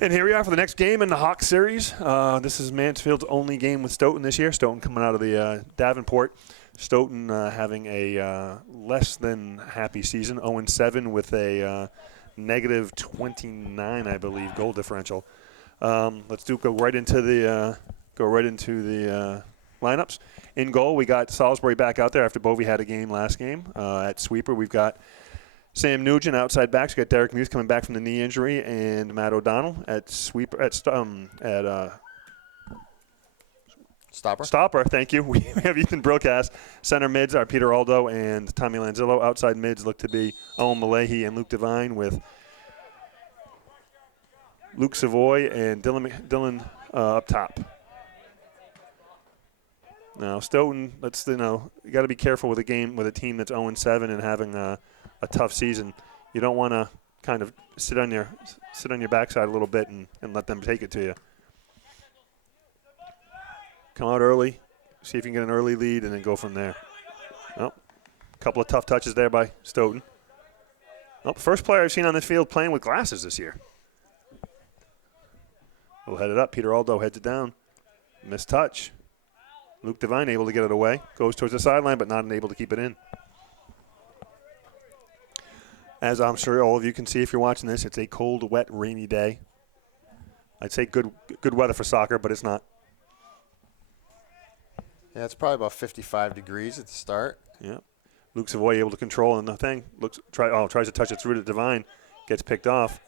And here we are for the next game in the Hawk series. This is Mansfield's only game with Stoughton this year. Stoughton coming out of the Davenport. Stoughton having a less than happy season, 0-7 with a negative 29, I believe, goal differential. Let's go right into the lineups. In goal, we got Salisbury back out there after Bovey had a game last game. At sweeper, we've got Sam Nugent outside backs. We got Derek Muse coming back from the knee injury, and Matt O'Donnell at sweeper Stopper. Thank you. We have Ethan Brocast. Center mids are Peter Aldo and Tommy Lanzillo. Outside mids look to be Owen Malahy and Luke Devine, with Luke Savoy and Dylan up top. Now Stoughton, you got to be careful with a team that's 0-7 and having a tough season. You don't want to kind of sit on your backside a little bit and let them take it to you. Come out early, see if you can get an early lead, and then go from there. A couple of tough touches there by Stoughton. First player I've seen on this field playing with glasses this year. We'll head it up. Peter Aldo heads it down. Missed touch. Luke Devine able to get it away. Goes towards the sideline, but not able to keep it in. As I'm sure all of you can see if you're watching this, it's a cold, wet, rainy day. I'd say good weather for soccer, but it's not. Yeah, it's probably about 55 degrees at the start. Yeah. Luke Savoy able to control, and the thing tries to touch it through to Devine. Gets picked off.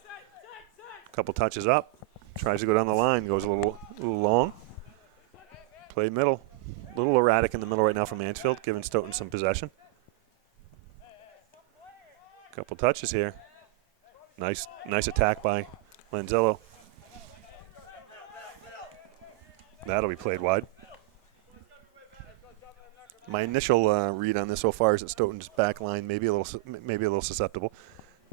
Couple touches up. Tries to go down the line. Goes a little long. Play middle. A little erratic in the middle right now for Mansfield, giving Stoughton some possession. Couple touches here. Nice attack by Lanzello. That'll be played wide. My initial read on this so far is that Stoughton's back line maybe a little susceptible,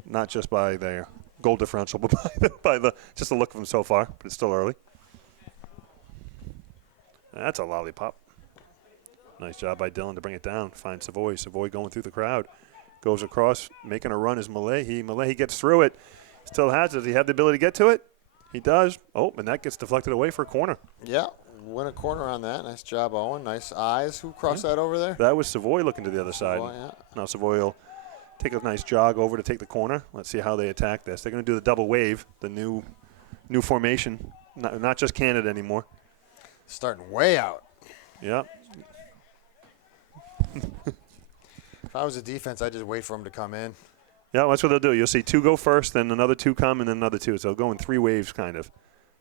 not just by their goal differential, but by just the look of them so far. But it's still early. That's a lollipop. Nice job by Dylan to bring it down. Finds Savoy. Savoy going through the crowd. Goes across, making a run is Malahy. Malahy gets through it. Still has it. Does he have the ability to get to it? He does. Oh, and that gets deflected away for a corner. Yeah, win a corner on that. Nice job, Owen. Nice eyes. Who crossed that over there? That was Savoy looking to the other side. Savoy, yeah. Now Savoy will take a nice jog over to take the corner. Let's see how they attack this. They're going to do the double wave, the new formation, not just Canada anymore. Starting way out. Yeah. If I was a defense, I'd just wait for him to come in. Yeah, that's what they'll do. You'll see two go first, then another two come, and then another two. So they'll go in three waves, kind of.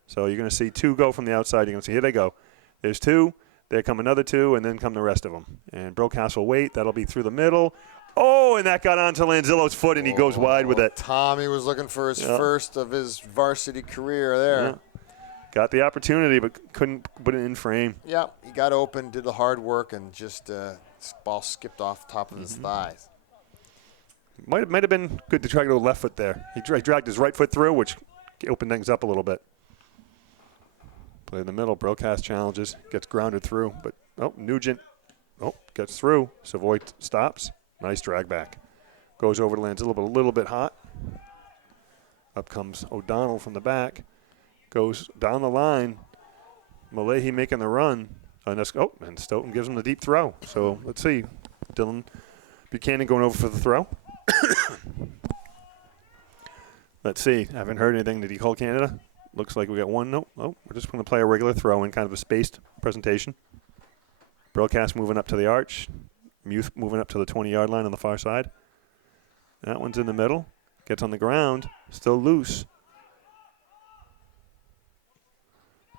So you're going to see two go from the outside. You're going to see, here they go. There's two. There come another two, and then come the rest of them. And Brocast will wait. That'll be through the middle. Oh, and that got onto Lanzillo's foot, and he goes wide with it. Tommy was looking for his first of his varsity career there. Yeah. Got the opportunity, but couldn't put it in frame. Yeah, he got open, did the hard work, and just ball skipped off the top of his thighs. Might have been good to try to go left foot there. He dragged his right foot through, which opened things up a little bit. Play in the middle. Brocast challenges. Gets grounded through. But, Nugent. Gets through. Savoy stops. Nice drag back. Goes over to Lanzillo, but a little bit hot. Up comes O'Donnell from the back. Goes down the line. Malahy making the run. And Stoughton gives him the deep throw. So let's see. Dylan Buchanan going over for the throw. Let's see. Haven't heard anything. Did he call Canada? Looks like we got one. Nope. We're just going to play a regular throw in, kind of a spaced presentation. Brocast moving up to the arch. Muth moving up to the 20-yard line on the far side. That one's in the middle. Gets on the ground. Still loose.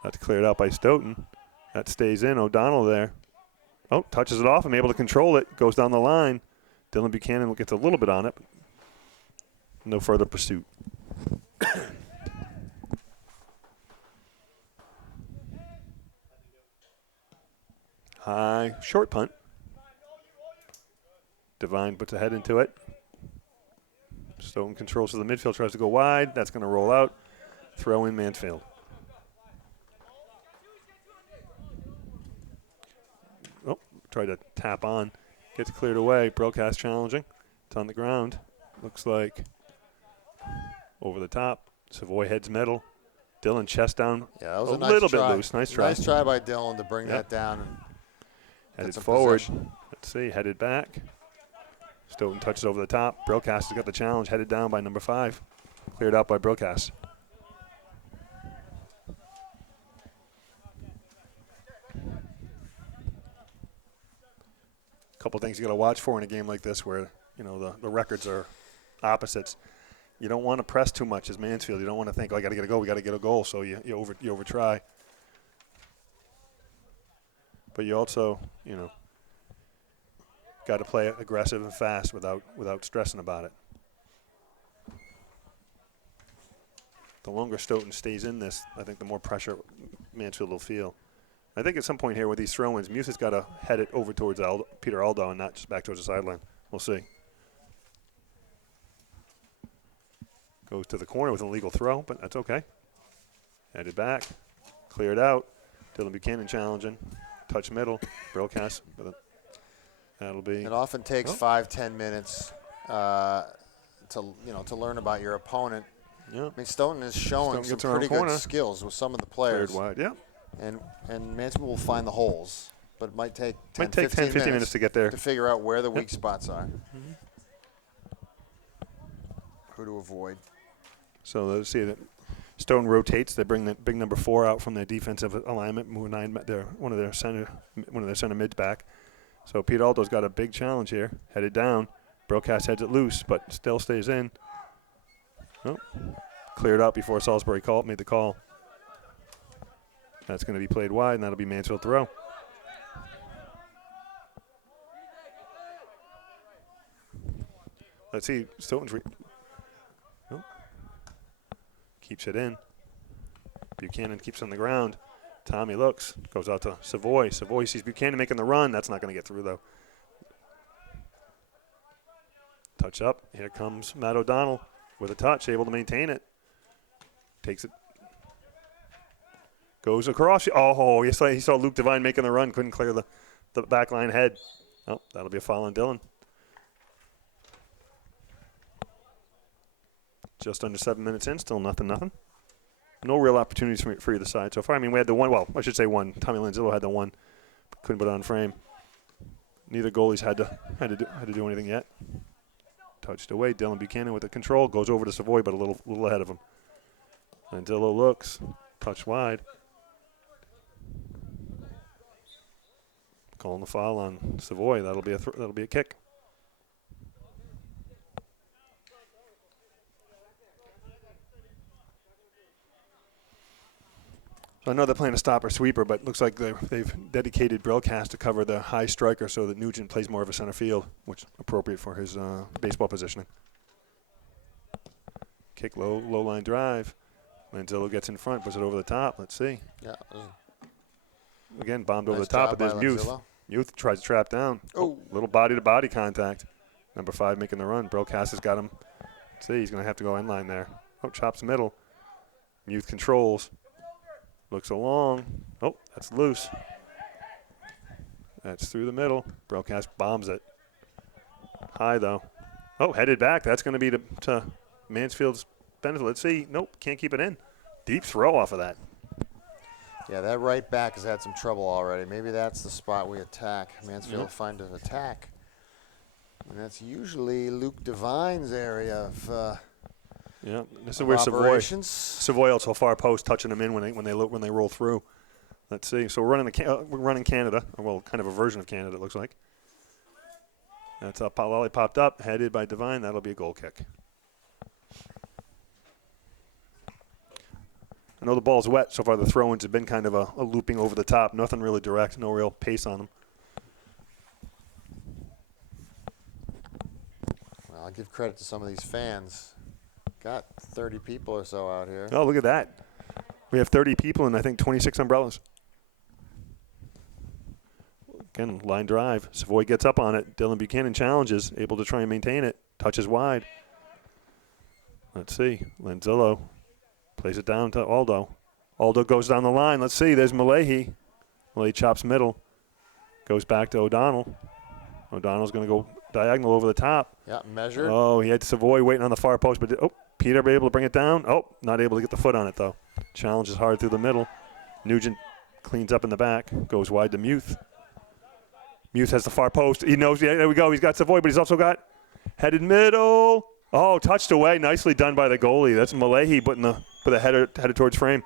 That's cleared out by Stoughton. That stays in. O'Donnell there. Touches it off. I'm able to control it. Goes down the line. Dylan Buchanan gets a little bit on it. No further pursuit. High, short punt. Devine puts a head into it. Stoughton controls to the midfield, tries to go wide. That's going to roll out. Throw in Mansfield. Try to tap on. Gets cleared away. Brocast challenging. It's on the ground. Looks like over the top. Savoy heads middle. Dylan chest down. Yeah, that was a a nice little try. bit loose. Nice try. Nice try by Dylan to bring that down. And headed some forward. possession. Let's see. Headed back. Stoughton touches over the top. Brocast has got the challenge. Headed down by number 5. Cleared out by Brocast. Couple things you got to watch for in a game like this where, you know, the records are opposites. You don't want to press too much as Mansfield. You don't want to think, oh, I got to get a goal. We got to get a goal. So you over try. But you also, you know, got to play it aggressive and fast without stressing about it. The longer Stoughton stays in this, I think the more pressure Mansfield will feel. I think at some point here with these throw-ins, Muse has got to head it over towards Peter Aldo and not just back towards the sideline. We'll see. Goes to the corner with an illegal throw, but that's okay. Headed back. Cleared out. Dylan Buchanan challenging. Touch middle. Brocast. That'll be. It often takes 5-10 minutes to learn about your opponent. Yeah. I mean, Stoughton is showing some pretty good skills with some of the players. Cleared wide, yeah. And Mansfield will find the holes, but it might take 10-15 minutes to get there. To figure out where the weak spots are. Who to avoid. So let's see that Stoughton rotates. They bring the big number 4 out from their defensive alignment, move one of their center mids back. So Pete Aldo's got a big challenge here. Headed down. Brocast heads it loose, but still stays in. Oh, cleared out before Salisbury made the call. That's going to be played wide, and that'll be Mansfield throw. Let's see. Stoughton's keeps it in. Buchanan keeps on the ground. Tommy looks, goes out to Savoy. Savoy sees Buchanan making the run. That's not going to get through, though. Touch up. Here comes Matt O'Donnell with a touch, able to maintain it. Takes it. Goes across. Oh, he saw Luke Devine making the run. Couldn't clear the back line head. Oh, that'll be a foul on Dylan. Just under 7 minutes in, still nothing. No real opportunities for either side so far. I mean, we had the one. Well, I should say one. Tommy Lanzillo had the one. Couldn't put it on frame. Neither goalies had to do anything yet. Touched away. Dylan Buchanan with the control. Goes over to Savoy, but a little ahead of him. Lanzillo looks. Touch wide. Calling the foul on Savoy. That'll be a kick. So I know they're playing a stopper sweeper, but it looks like they've dedicated Brillcast to cover the high striker so that Nugent plays more of a center field, which is appropriate for his baseball positioning. Kick low line drive. Lanzillo gets in front, puts it over the top. Let's see. Yeah. Again, bombed over Nice the top, job but there's by Muth. Lanzillo. Muth tries to trap down. Oh. Little body-to-body contact. Number 5 making the run. Brillcast has got him. Let's see, he's going to have to go in line there. Oh, chops middle. Muth controls. Looks along. Oh, that's loose. That's through the middle. Brocast bombs it. High, though. Oh, headed back. That's going to be to Mansfield's benefit. Let's see. Nope, can't keep it in. Deep throw off of that. Yeah, that right back has had some trouble already. Maybe that's the spot we attack. Mansfield will find an attack. And that's usually Luke Devine's area of yeah, this is where Savoy also far post touching them in when they roll through. Let's see. So we're running Canada, or well, kind of a version of Canada. It looks like. That's up. Lolly popped up, headed by Devine. That'll be a goal kick. I know the ball's wet so far. The throw-ins have been kind of a looping over the top. Nothing really direct. No real pace on them. Well, I'll give credit to some of these fans. Got 30 people or so out here. Oh, look at that. We have 30 people and I think 26 umbrellas. Again, line drive. Savoy gets up on it. Dylan Buchanan challenges, able to try and maintain it. Touches wide. Let's see. Lanzillo plays it down to Aldo. Aldo goes down the line. Let's see. There's Malahi. Malahi chops middle. Goes back to O'Donnell. O'Donnell's going to go diagonal over the top. Yeah, measured. Oh, he had Savoy waiting on the far post, but Peter be able to bring it down. Oh, not able to get the foot on it, though. Challenges hard through the middle. Nugent cleans up in the back. Goes wide to Muth. Muth has the far post. He knows. Yeah, there we go. He's got Savoy, but he's also got headed middle. Oh, touched away. Nicely done by the goalie. That's Malahi putting the header towards frame.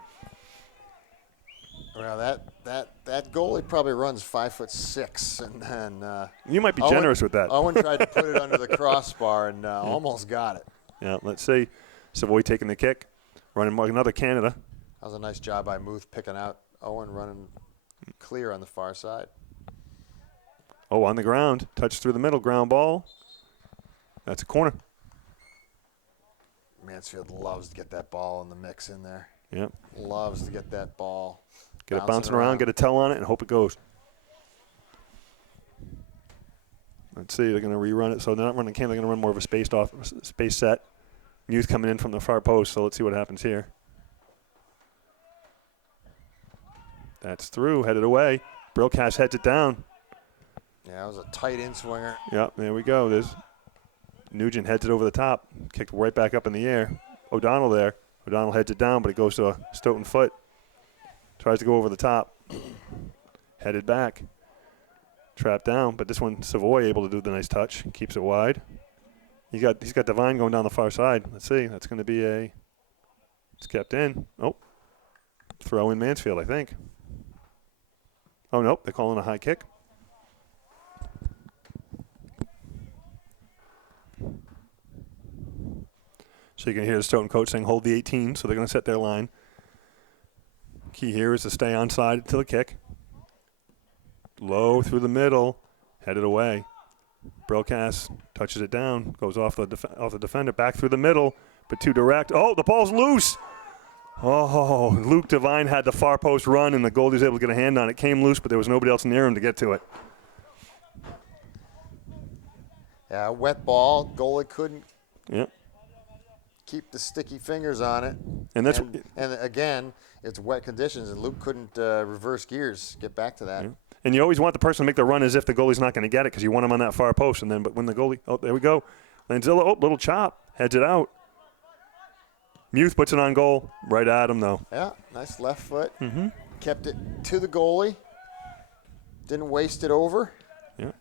Well, that goalie probably runs 5'6", and then You might be generous with that. Owen tried to put it under the crossbar and almost got it. Yeah, let's see. Savoy taking the kick, running another Canada. That was a nice job by Muth picking out Owen, running clear on the far side. Oh, on the ground, touch through the middle, ground ball. That's a corner. Mansfield loves to get that ball in the mix in there. Yep. Loves to get that ball. Get it bouncing around, get a tell on it, and hope it goes. Let's see, they're going to rerun it. So they're not running Canada, they're going to run more of a space set. Muth coming in from the far post, so let's see what happens here. That's through, headed away. Brillcast heads it down. Yeah, it was a tight in-swinger. Yep, there we go. There's Nugent heads it over the top, kicked right back up in the air. O'Donnell there. O'Donnell heads it down, but it goes to a Stoughton foot. Tries to go over the top. Headed back. Trapped down, but this one, Savoy able to do the nice touch. Keeps it wide. He's got Devine going down the far side. Let's see. That's going to be it's kept in. Oh. Throw in Mansfield, I think. Oh, nope. They're calling a high kick. So you can hear the Stoughton coach saying, hold the 18, so they're going to set their line. Key here is to stay onside to the kick. Low through the middle, headed away. Brillcast touches it down, goes off the defender, back through the middle, but too direct. Oh, the ball's loose. Oh, Luke Devine had the far post run, and the goalie was able to get a hand on it. Came loose, but there was nobody else near him to get to it. Yeah, wet ball. Goalie couldn't keep the sticky fingers on it. And that's and again, it's wet conditions, and Luke couldn't reverse gears, get back to that. Yeah. And you always want the person to make the run as if the goalie's not going to get it because you want him on that far post. And then, but when the goalie, oh, there we go. Lanzillo, oh, little chop, heads it out. Muth puts it on goal, right at him though. Yeah, nice left foot. Mm-hmm. Kept it to the goalie. Didn't waste it over. Yeah.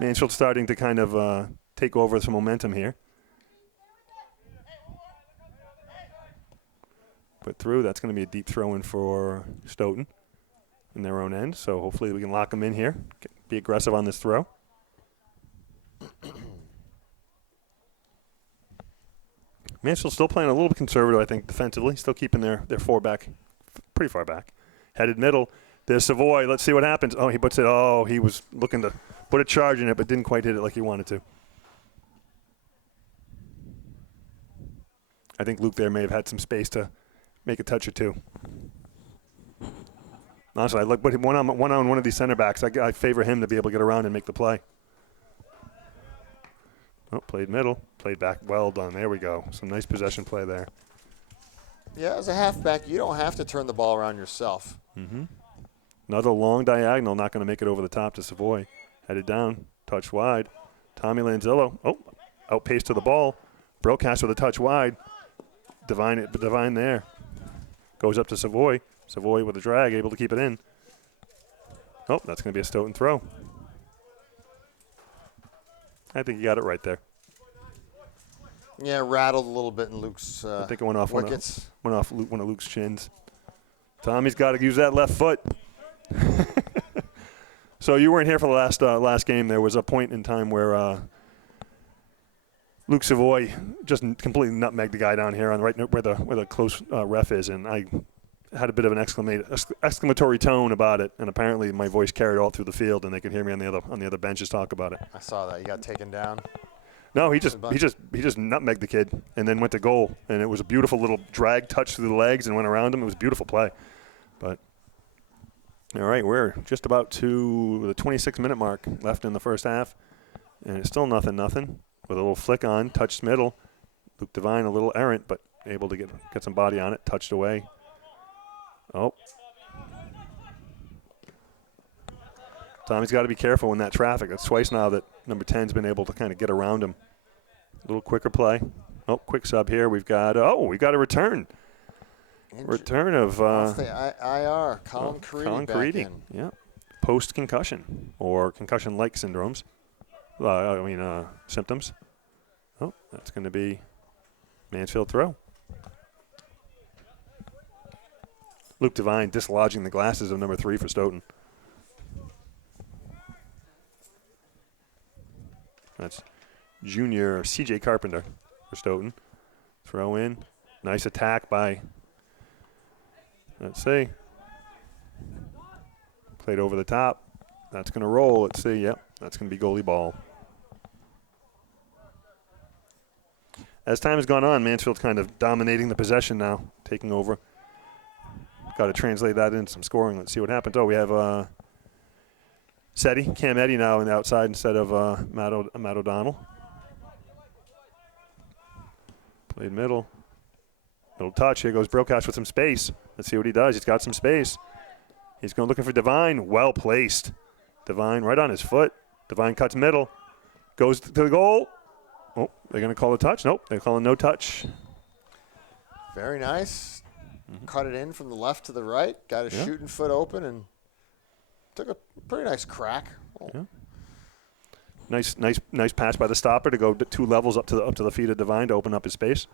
Mansfield starting to kind of take over some momentum here. But through, that's going to be a deep throw in for Stoughton in their own end. So hopefully we can lock them in here. Be aggressive on this throw. Mansfield's still playing a little bit conservative, I think, defensively. Still keeping their four back pretty far back. Headed middle. There's Savoy. Let's see what happens. Oh, he puts it. Oh, he was looking to put a charge in it, but didn't quite hit it like he wanted to. I think Luke there may have had some space to make a touch or two. Honestly, I like one on one of these center backs. I favor him to be able to get around and make the play. Oh, played middle, played back. Well done. There we go. Some nice possession play there. Yeah, as a halfback, you don't have to turn the ball around yourself. Mm-hmm. Another long diagonal, not going to make it over the top to Savoy. Headed down, touch wide. Tommy Lanzillo, outpaced to the ball. Brillcast with a touch wide. Devine there. Goes up to Savoy. Savoy with a drag, able to keep it in. Oh, that's going to be a Stoughton throw. I think you got it right there. Yeah, rattled a little bit in Luke's I think it went off wickets. One of Luke's chins. Tommy's got to use that left foot. So you weren't here for the last game. There was a point in time where Luke Savoy just completely nutmegged the guy down here on right where the close ref is, and I had a bit of an exclamatory tone about it, and apparently my voice carried all through the field, and they could hear me on the other benches talk about it. I saw that. You got taken down. No, he just nutmegged the kid and then went to goal, and it was a beautiful little drag touch through the legs and went around him. It was a beautiful play. But all right, we're just about to the 26-minute mark left in the first half, and it's still nothing with a little flick on, touched middle. Luke Devine a little errant, but able to get some body on it, touched away. Oh. Tommy's got to be careful in that traffic. That's twice now that number 10's been able to kind of get around him. A little quicker play. Oh, quick sub here. We've got a return. return of off the IR, Colin Caridi Colin back Caridi. in. Yeah, post-concussion or concussion-like syndromes. Symptoms. Oh, that's going to be Mansfield throw. Luke Devine dislodging the glasses of number 3 for Stoughton. That's junior C.J. Carpenter for Stoughton. Throw in. Nice attack by, let's see. Played over the top. That's going to roll. Let's see. Yep, that's going to be goalie ball. As time has gone on, Mansfield's kind of dominating the possession now, taking over. Got to translate that into some scoring. Let's see what happens. Oh, we have Cam Eddy now on the outside instead of Matt O'Donnell. Played middle. Little touch. Here goes Brokash with some space. Let's see what he does. He's got some space. He's going looking for Devine. Well placed. Devine right on his foot. Devine cuts middle. Goes to the goal. Oh, they're going to call a touch? Nope, they're calling no touch. Very nice. Cut it in from the left to the right. Got his shooting foot open and took a pretty nice crack. Oh. Yeah. Nice pass by the stopper to go 2 levels up to the feet of Devine to open up his space.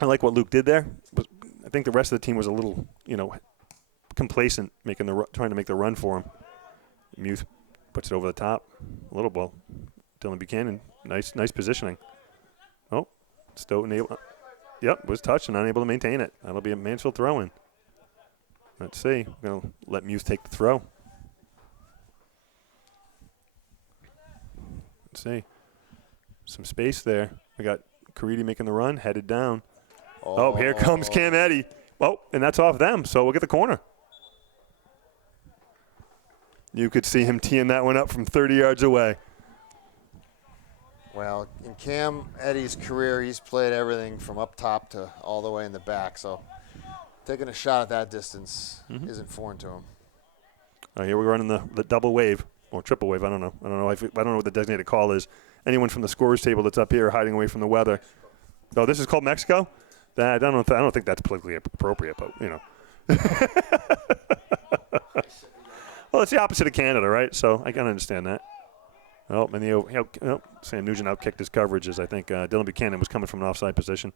I like what Luke did there. I think the rest of the team was a little, complacent, trying to make the run for him. Muth puts it over the top. A little ball. Dylan Buchanan, nice positioning. Oh, Stoughton was touched and unable to maintain it. That'll be a Mansfield throw-in. Let's see. We're going to let Muth take the throw. Let's see. Some space there. We got Caridi making the run, headed down. Oh, here comes Cam Eddy. Oh, and that's off them, so we'll get the corner. You could see him teeing that one up from 30 yards away. Well, in Cam Eddy's career, he's played everything from up top to all the way in the back. So taking a shot at that distance isn't foreign to him. Here we're running the double wave or triple wave. I don't know. I don't know what the designated call is. Anyone from the scorers table that's up here hiding away from the weather. Oh, this is called Mexico? I don't think that's politically appropriate, but Well, it's the opposite of Canada, right? So I can understand that. Oh, and Sam Nugent outkicked his coverage as I think Dylan Buchanan was coming from an offside position.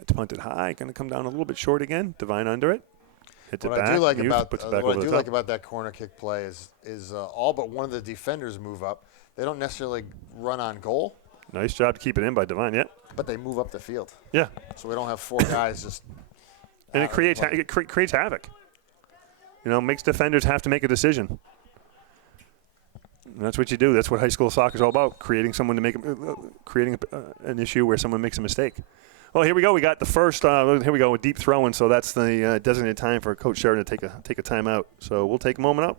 It's punted high, going to come down a little bit short again. Devine under it. Hits it back. What I do like about that corner kick play is all but one of the defenders move up. They don't necessarily run on goal. Nice job to keep it in by Devine, yeah. But they move up the field. Yeah. So we don't have 4 guys just. And it creates havoc. Makes defenders have to make a decision. And that's what you do. That's what high school soccer is all about: creating an issue where someone makes a mistake. Well, here we go. We got the first. Here we go, a deep throw-in. So that's the designated time for Coach Sheridan to take a timeout. So we'll take a moment out.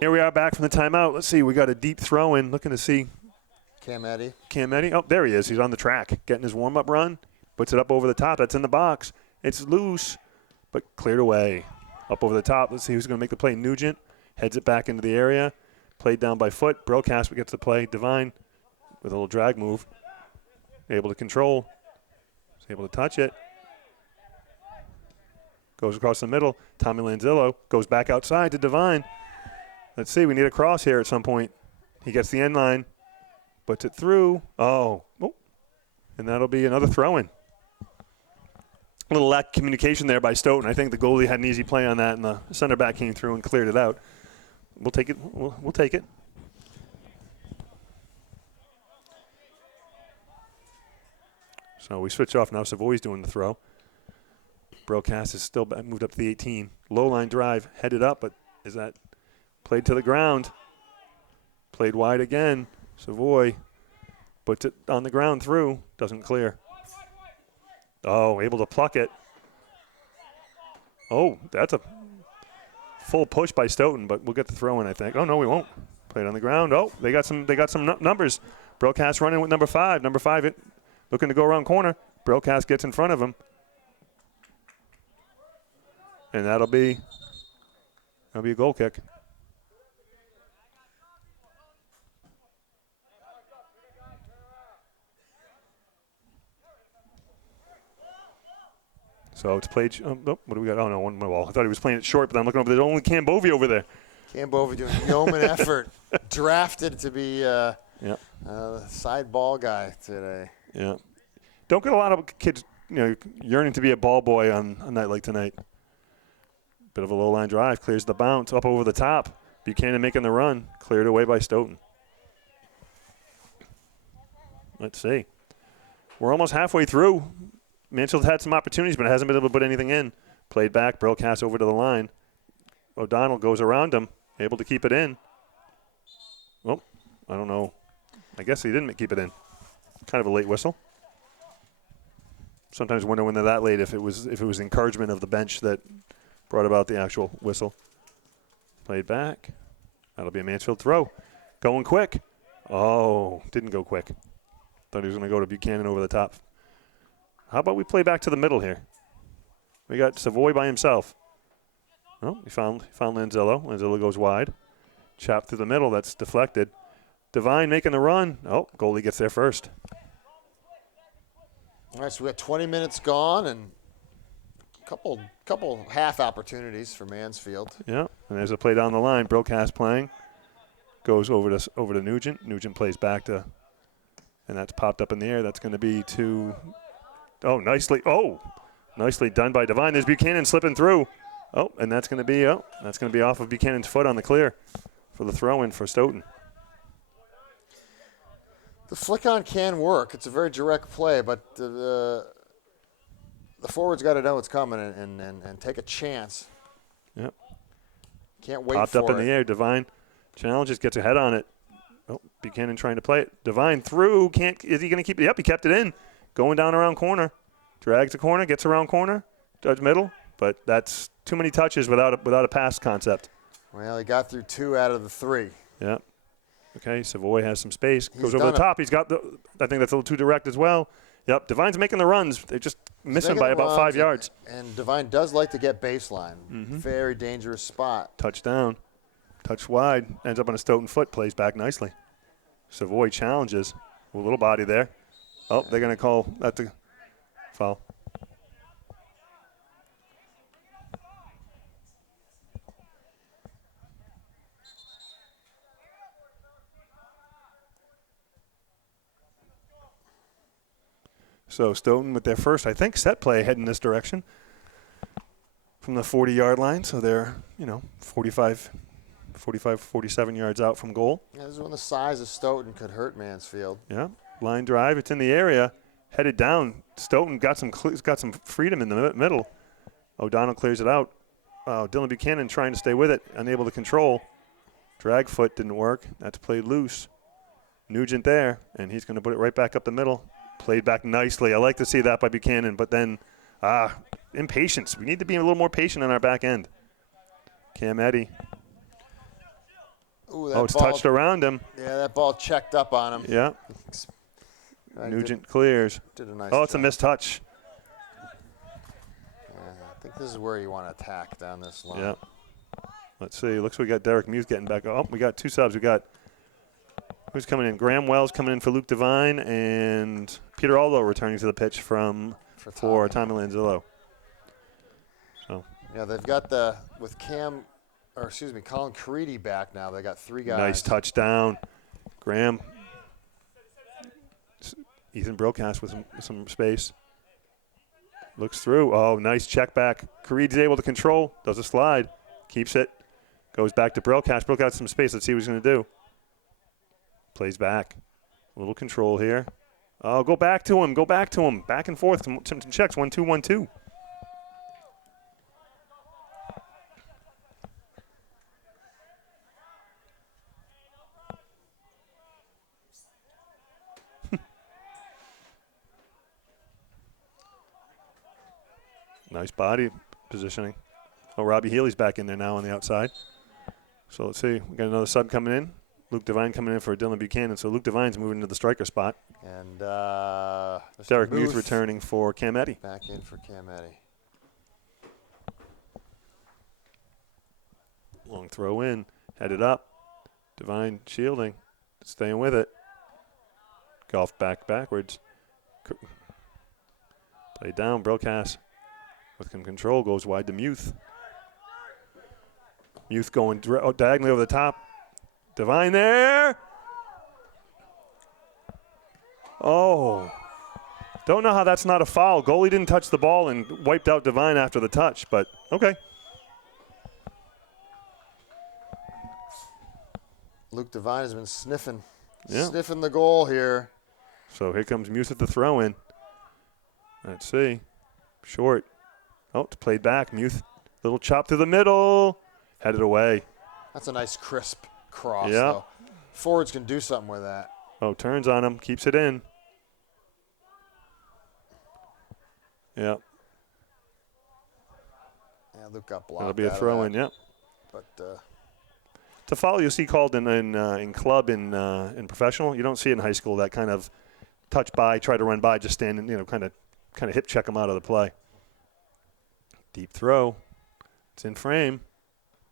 Here we are back from the timeout. Let's see. We got a deep throw-in. Looking to see Cam Eddy. Oh, there he is. He's on the track, getting his warm-up run. Puts it up over the top. That's in the box. It's loose, but cleared away. Up over the top. Let's see who's going to make the play. Nugent heads it back into the area. Played down by foot. Brokash gets the play. Devine with a little drag move. Able to control. He's able to touch it. Goes across the middle. Tommy Lanzillo goes back outside to Devine. Let's see. We need a cross here at some point. He gets the end line. Puts it through. Oh. And that'll be another throw-in. A little lack of communication there by Stoughton. I think the goalie had an easy play on that, and the center back came through and cleared it out. We'll take it. We'll take it. So we switch off now. Savoy's doing the throw. Brokash is still moved up to the 18. Low line drive, headed up, but is that played to the ground? Played wide again. Savoy puts it on the ground through. Doesn't clear. Oh, able to pluck it. Oh, that's a full push by Stoughton, but we'll get the throw in, I think. Oh, no, we won't. Played on the ground. Oh, they got some numbers. Brokash running with number 5. Number 5 looking to go around corner. Brokash gets in front of him. And that'll be a goal kick. So it's played. What do we got? Oh, no, one more ball. I thought he was playing it short, but I'm looking over. There's only Cambovi over there. Cambovi doing yeoman effort. Drafted to be Yeah. side ball guy today. Yeah. Don't get a lot of kids, yearning to be a ball boy on a night like tonight. Bit of a low line drive. Clears the bounce up over the top. Buchanan making the run. Cleared away by Stoughton. Let's see. We're almost halfway through. Mansfield's had some opportunities, but hasn't been able to put anything in. Played back. Brillcast over to the line. O'Donnell goes around him. Able to keep it in. Well, I don't know. I guess he didn't keep it in. Kind of a late whistle. Sometimes wonder when they're that late if it was encouragement of the bench that brought about the actual whistle. Played back. That'll be a Mansfield throw. Going quick. Oh, didn't go quick. Thought he was going to go to Buchanan over the top. How about we play back to the middle here? We got Savoy by himself. Oh, he found Lanzillo. Lanzillo goes wide. Chopped through the middle. That's deflected. Devine making the run. Oh, goalie gets there first. All right, so we got 20 minutes gone and a couple half opportunities for Mansfield. Yeah, and there's a play down the line. Brillcast playing. Goes over to Nugent. Nugent plays back to, and that's popped up in the air. That's going to be to, nicely done by Devine. There's Buchanan slipping through. Oh, and that's going to be off of Buchanan's foot on the clear for the throw-in for Stoughton. The flick-on can work. It's a very direct play, but the forward's got to know it's coming and take a chance. Yep. Can't wait Popped for up in the air. Devine challenges, gets a head on it. Oh, Buchanan trying to play it. Devine through. Is he going to keep it? Yep, he kept it in. Going down around corner. Drags the corner, gets around corner. Judge middle. But that's too many touches without a pass concept. Well, he got through 2 out of the 3. Yep. Okay, Savoy has some space. He's Goes over the top. He's got I think that's a little too direct as well. Yep, Devine's making the runs. They just miss him by about 5 yards. And Devine does like to get baseline. Mm-hmm. Very dangerous spot. Touchdown. Touch wide. Ends up on a Stoughton foot. Plays back nicely. Savoy challenges. A little body there. Oh, they're going to call that the foul. So Stoughton with their first, I think, set play heading this direction from the 40-yard line. So they're, 45, 47 yards out from goal. Yeah, this is when the size of Stoughton could hurt Mansfield. Yeah, line drive. It's in the area, headed down. Stoughton got some freedom in the middle. O'Donnell clears it out. Dylan Buchanan trying to stay with it, unable to control. Drag foot didn't work. That's played loose. Nugent there, and he's going to put it right back up the middle. Played back nicely. I like to see that by Buchanan, but then impatience. We need to be a little more patient on our back end. Cam Eddy. Ooh, it's touched around him. Yeah, that ball checked up on him. Yeah. Nugent clears. Did a nice it's job. a missed touch. Yeah, I think this is where you want to attack down this line. Yeah. Let's see. Looks like we got Derek Muse getting back. Oh, we got 2 subs. We got who's coming in? Graham Wells coming in for Luke Devine, and Peter Aldo returning to the pitch for Tommy Lanzillo. So yeah, they've got Colin Caridi back now. They got 3 guys. Nice touchdown. Graham. Ethan Brillcast with some space. Looks through. Oh, nice check back. Caridi's able to control. Does a slide. Keeps it. Goes back to Brillcast. Brillcast some space. Let's see what he's going to do. Plays back. A little control here. Oh, go back to him. Go back to him. Back and forth. Some checks. 1-2, 1-2. Nice body positioning. Oh, Robbie Healy's back in there now on the outside. So let's see. We got another sub coming in. Luke Devine coming in for Dylan Buchanan. So Luke Devine's moving to the striker spot. And Derek Muth returning for Cam Eddy. Back in for Cam Eddy. Long throw in. Headed up. Devine shielding. Staying with it. Golf backwards. Play down. Brillcast with some control, goes wide to Muth. Muth going diagonally over the top. Devine there. Oh. Don't know how that's not a foul. Goalie didn't touch the ball and wiped out Devine after the touch, but okay. Luke Devine has been sniffing Yeah. the goal here. So here comes Muth at the throw-in. Let's see. Short. Oh, it's played back. Muth, little chop through the middle. Headed away. That's a nice crisp cross, Yeah. though. Forwards can do something with that. Oh, turns on him. Keeps it in. Yeah. Yeah, Luke got blocked. That'll be a out of throw-in, that, yeah. But It's a foul you see called in club in professional. You don't see it in high school, that kind of touch by, try to run by, just stand and, kind of hip check them out of the play. Deep throw. It's in frame.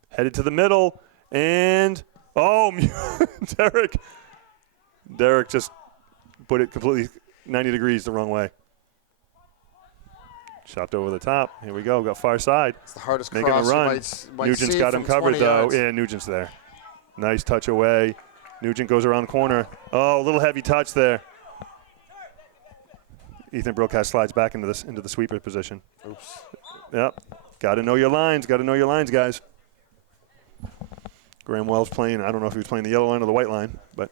Headed to the middle. And, Derek just put it completely 90 degrees the wrong way. Chopped over the top. Here we go. Got far side. it's the hardest Making a cross run. you might Nugent's see got from him covered, 20 though. yards. Yeah, Nugent's there. Nice touch away. Nugent goes around corner. Oh, a little heavy touch there. Ethan Brocast slides back into the sweeper position. Oops. Yep. Got to know your lines. Got to know your lines, guys. Graham Wells playing. I don't know if he was playing the yellow line or the white line, but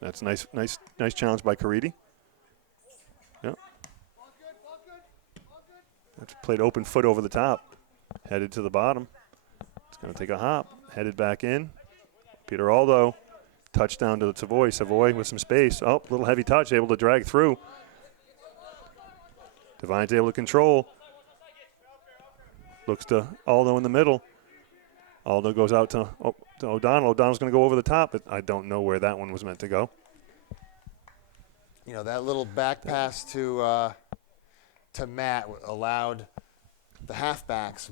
that's nice challenge by Caridi. Yep. That's played open foot over the top. Headed to the bottom. It's going to take a hop. Headed back in. Peter Aldo. Touchdown to Savoy. Savoy with some space. Oh, little heavy touch. Able to drag through. Devine's able to control. Looks to Aldo in the middle. Aldo goes out to O'Donnell. O'Donnell's going to go over the top, but I don't know where that one was meant to go. You know, that little back pass to Matt allowed the halfbacks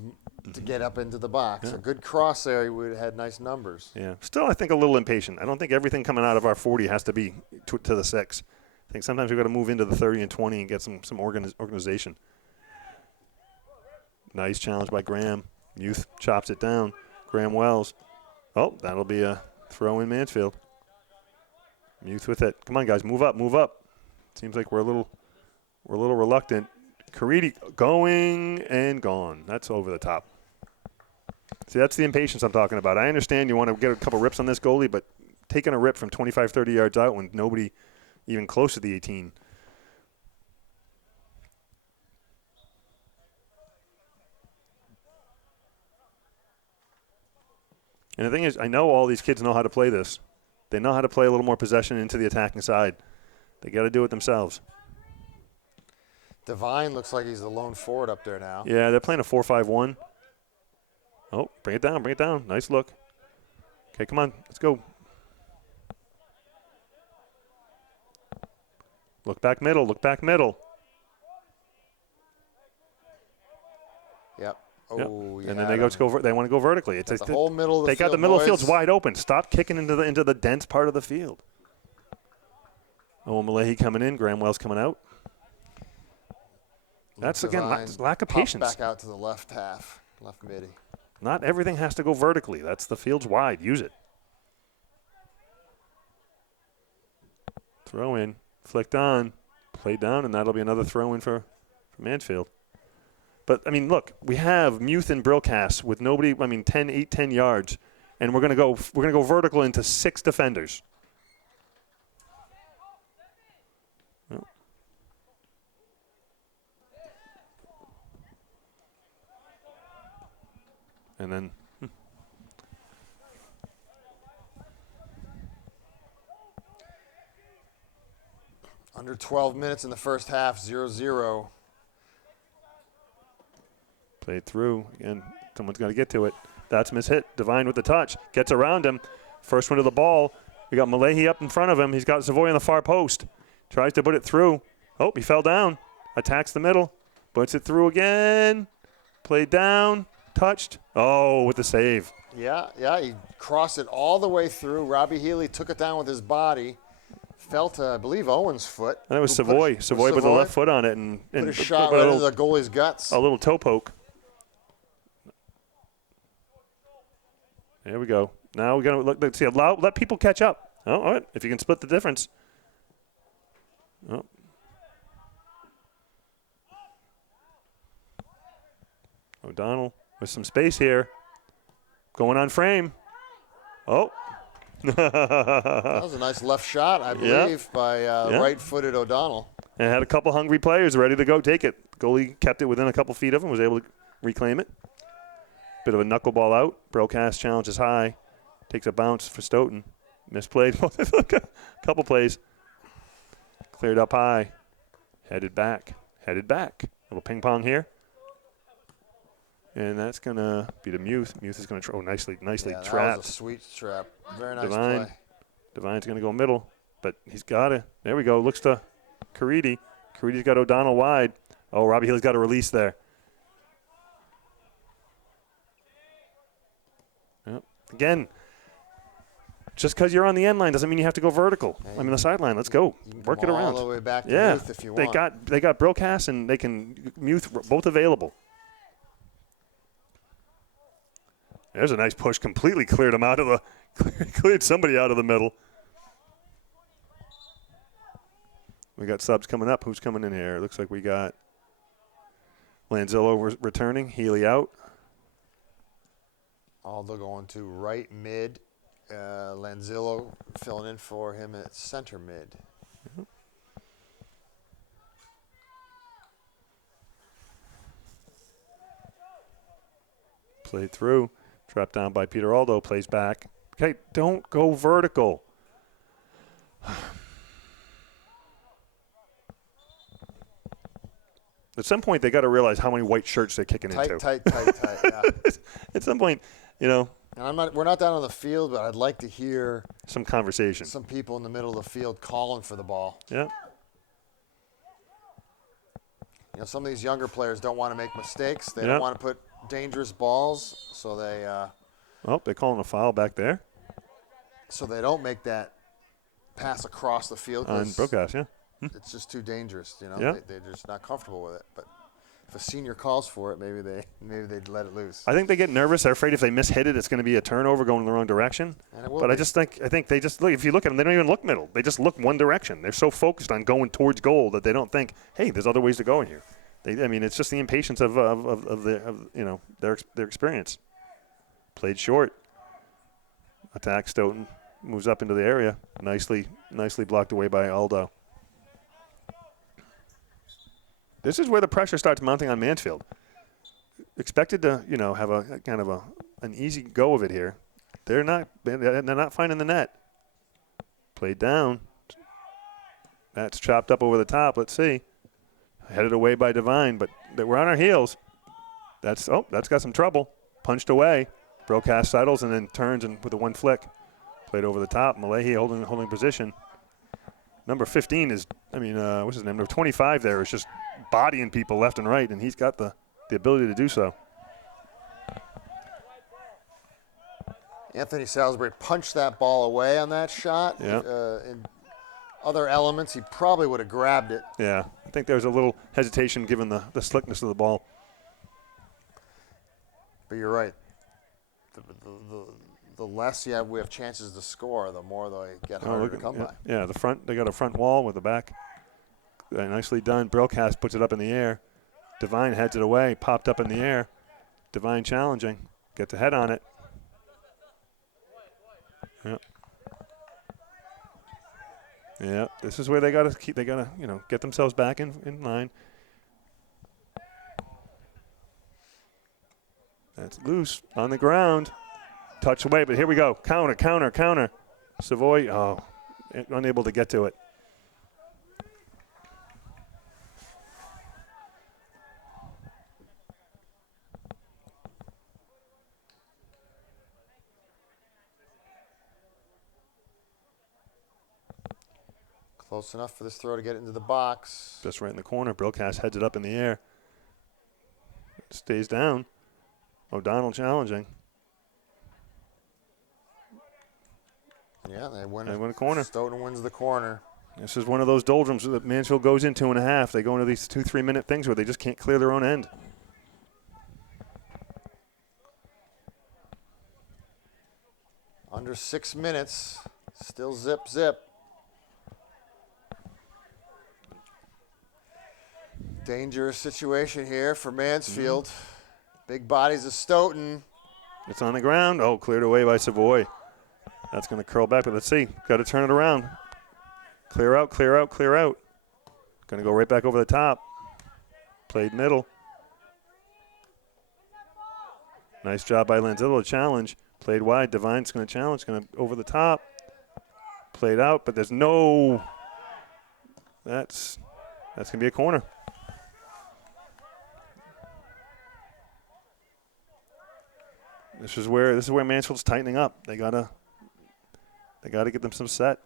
to get up into the box. Yeah. A good cross there, he would have had nice numbers. Yeah. Still, I think a little impatient. I don't think everything coming out of our 40 has to be to the 6. I think sometimes we've got to move into the 30 and 20 and get some organization. Nice challenge by Graham. Youth chops it down. Graham Wells. Oh, that'll be a throw in Mansfield. Youth with it. Come on, guys, move up, move up. Seems like we're a little reluctant. Caridi going and gone. That's over the top. See, that's the impatience I'm talking about. I understand you want to get a couple rips on this goalie, but taking a rip from 25, 30 yards out when nobody even close to the 18. And the thing is, I know all these kids know how to play this. They know how to play a little more possession into the attacking side. They got to do it themselves. Devine looks like he's the lone forward up there now. Yeah, they're playing a 4-5-1. Oh, bring it down, bring it down. Nice look. Okay, come on, let's go. Look back middle, look back middle. Yep. Oh, Yep. yeah. And then they they want to go vertically. It's the whole middle of the they field, got the middle boys. field's wide open. Stop kicking into the dense part of the field. Oh, Malahi coming in, Graham Wells coming out. That's, again, lack of patience. Back out to the left half, left midi. Not everything has to go vertically. That's the field's wide. Use it. Throw in, flicked on, played down, and that'll be another throw in for Mansfield. But, I mean, look, we have Muth and Brillcast with nobody, 10 yards, and we're going to go vertical into 6 defenders. Well. And then Under 12 minutes in the first half, 0-0. played through. Again, someone's got to get to it. That's mishit. Devine with the touch. Gets around him. First one to the ball. We got Malahi up in front of him. He's got Savoy on the far post. Tries to put it through. Oh, he fell down. Attacks the middle. Puts it through again. Played down. Touched. Oh, with the save. Yeah, he crossed it all the way through. Robbie Healy took it down with his body, felt, I believe, Owen's foot. And that was Who Savoy. pushed- Savoy with the left foot on it and Put a put shot a right little, into the goalie's guts. a little toe poke. There we go. Now we're gonna look. Let's see. Let people catch up. Oh, all right. If you can split the difference. Oh. O'Donnell with some space here. Going on frame. Oh. That was a nice left shot, I believe, by right-footed O'Donnell. And had a couple hungry players ready to go take it. Goalie kept it within a couple feet of him, was able to reclaim it. Bit of a knuckleball out. Broadcast challenges high. Takes a bounce for Stoughton. Misplayed. A couple plays. Cleared up high. Headed back. Little ping pong here. And that's going to be to Muth. Muth is going to nicely Yeah, trapped. that was a sweet trap. Very nice play. Devine's going to go middle, but he's got it. There we go. Looks to Caridi. Caridi's got O'Donnell wide. Oh, Robbie Hill's got a release there. Yep. Again, just because you're on the end line doesn't mean you have to go vertical. Hey, I mean, the sideline. Let's go. You can Work it come around. all the way back to Yeah, Muth if you want. they got Broadcast and they can Muth both available. There's a nice push. Completely cleared him out of the cleared somebody out of the middle. We got subs coming up. Who's coming in here? It looks like we got Lanzillo returning. Healy out. Aldo going to right mid. Lanzillo filling in for him at center mid. Mm-hmm. Played through. Trapped down by Peter Aldo. Plays back. Okay, don't go vertical. At some point, they got to realize how many white shirts they're kicking into. Tight. Yeah. At some point, And we're not down on the field, but I'd like to hear some conversation. some people in the middle of the field calling for the ball. Yeah. Some of these younger players don't want to make mistakes. They Yeah. don't want to put dangerous balls, so They're calling a foul back there they don't make that pass across the field. on 'Cause Broadcast, yeah. it's just too dangerous. Yeah. They're just not comfortable with it. But if a senior calls for it, maybe they'd let it loose. I think they get nervous. They're afraid if they mishit it, it's going to be a turnover going in the wrong direction. And it will But be. I think they just look. If you look at them, they don't even look middle. They just look one direction. They're so focused on going towards goal that they don't think, hey, there's other ways to go in here. It's just the impatience of their experience. Played short. Attack Stoughton moves up into the area. Nicely blocked away by Aldo. This is where the pressure starts mounting on Mansfield. Expected to, have a kind of an easy go of it here. They're not finding the net. Played down. That's chopped up over the top. Let's see. Headed away by Devine, but we're on our heels. That's got some trouble. Punched away. Broadcast settles and then turns and with a one flick. Played over the top. Malahi holding position. Number 15 is, what's his name? Number 25 there is just bodying people left and right, and he's got the ability to do so. Anthony Salisbury punched that ball away on that shot. Yeah. In other elements, he probably would have grabbed it. Yeah, I think there was a little hesitation given the slickness of the ball. But you're right. The less we have chances to score, the more they get harder to come by. Yeah, they got a front wall with the back. Nicely done. Broadcast puts it up in the air. Devine heads it away, popped up in the air. Devine challenging, gets a head on it. Yeah, this is where they gotta get themselves back in line. That's loose on the ground. Touch away, but here we go. Counter. Savoy, unable to get to it. Close enough for this throw to get into the box. Just right in the corner. Broadcast heads it up in the air. It stays down. O'Donnell challenging. Yeah, they win a corner. Stoughton wins the corner. This is one of those doldrums that Mansfield goes in 2.5. They go into these 2-3 minute things where they just can't clear their own end. Under 6 minutes. Still zip, zip. Dangerous situation here for Mansfield. Big bodies of Stoughton. It's on the ground. Oh, cleared away by Savoy. That's going to curl back, but let's see. Got to turn it around. Clear out, clear out, clear out. Going to go right back over the top. Played middle. Nice job by Lanzillo to challenge. Played wide. Devine's going to challenge. Going to over the top. Played out, but there's no. That's going to be a corner. This is where Mansfield's tightening up. They gotta get them some set.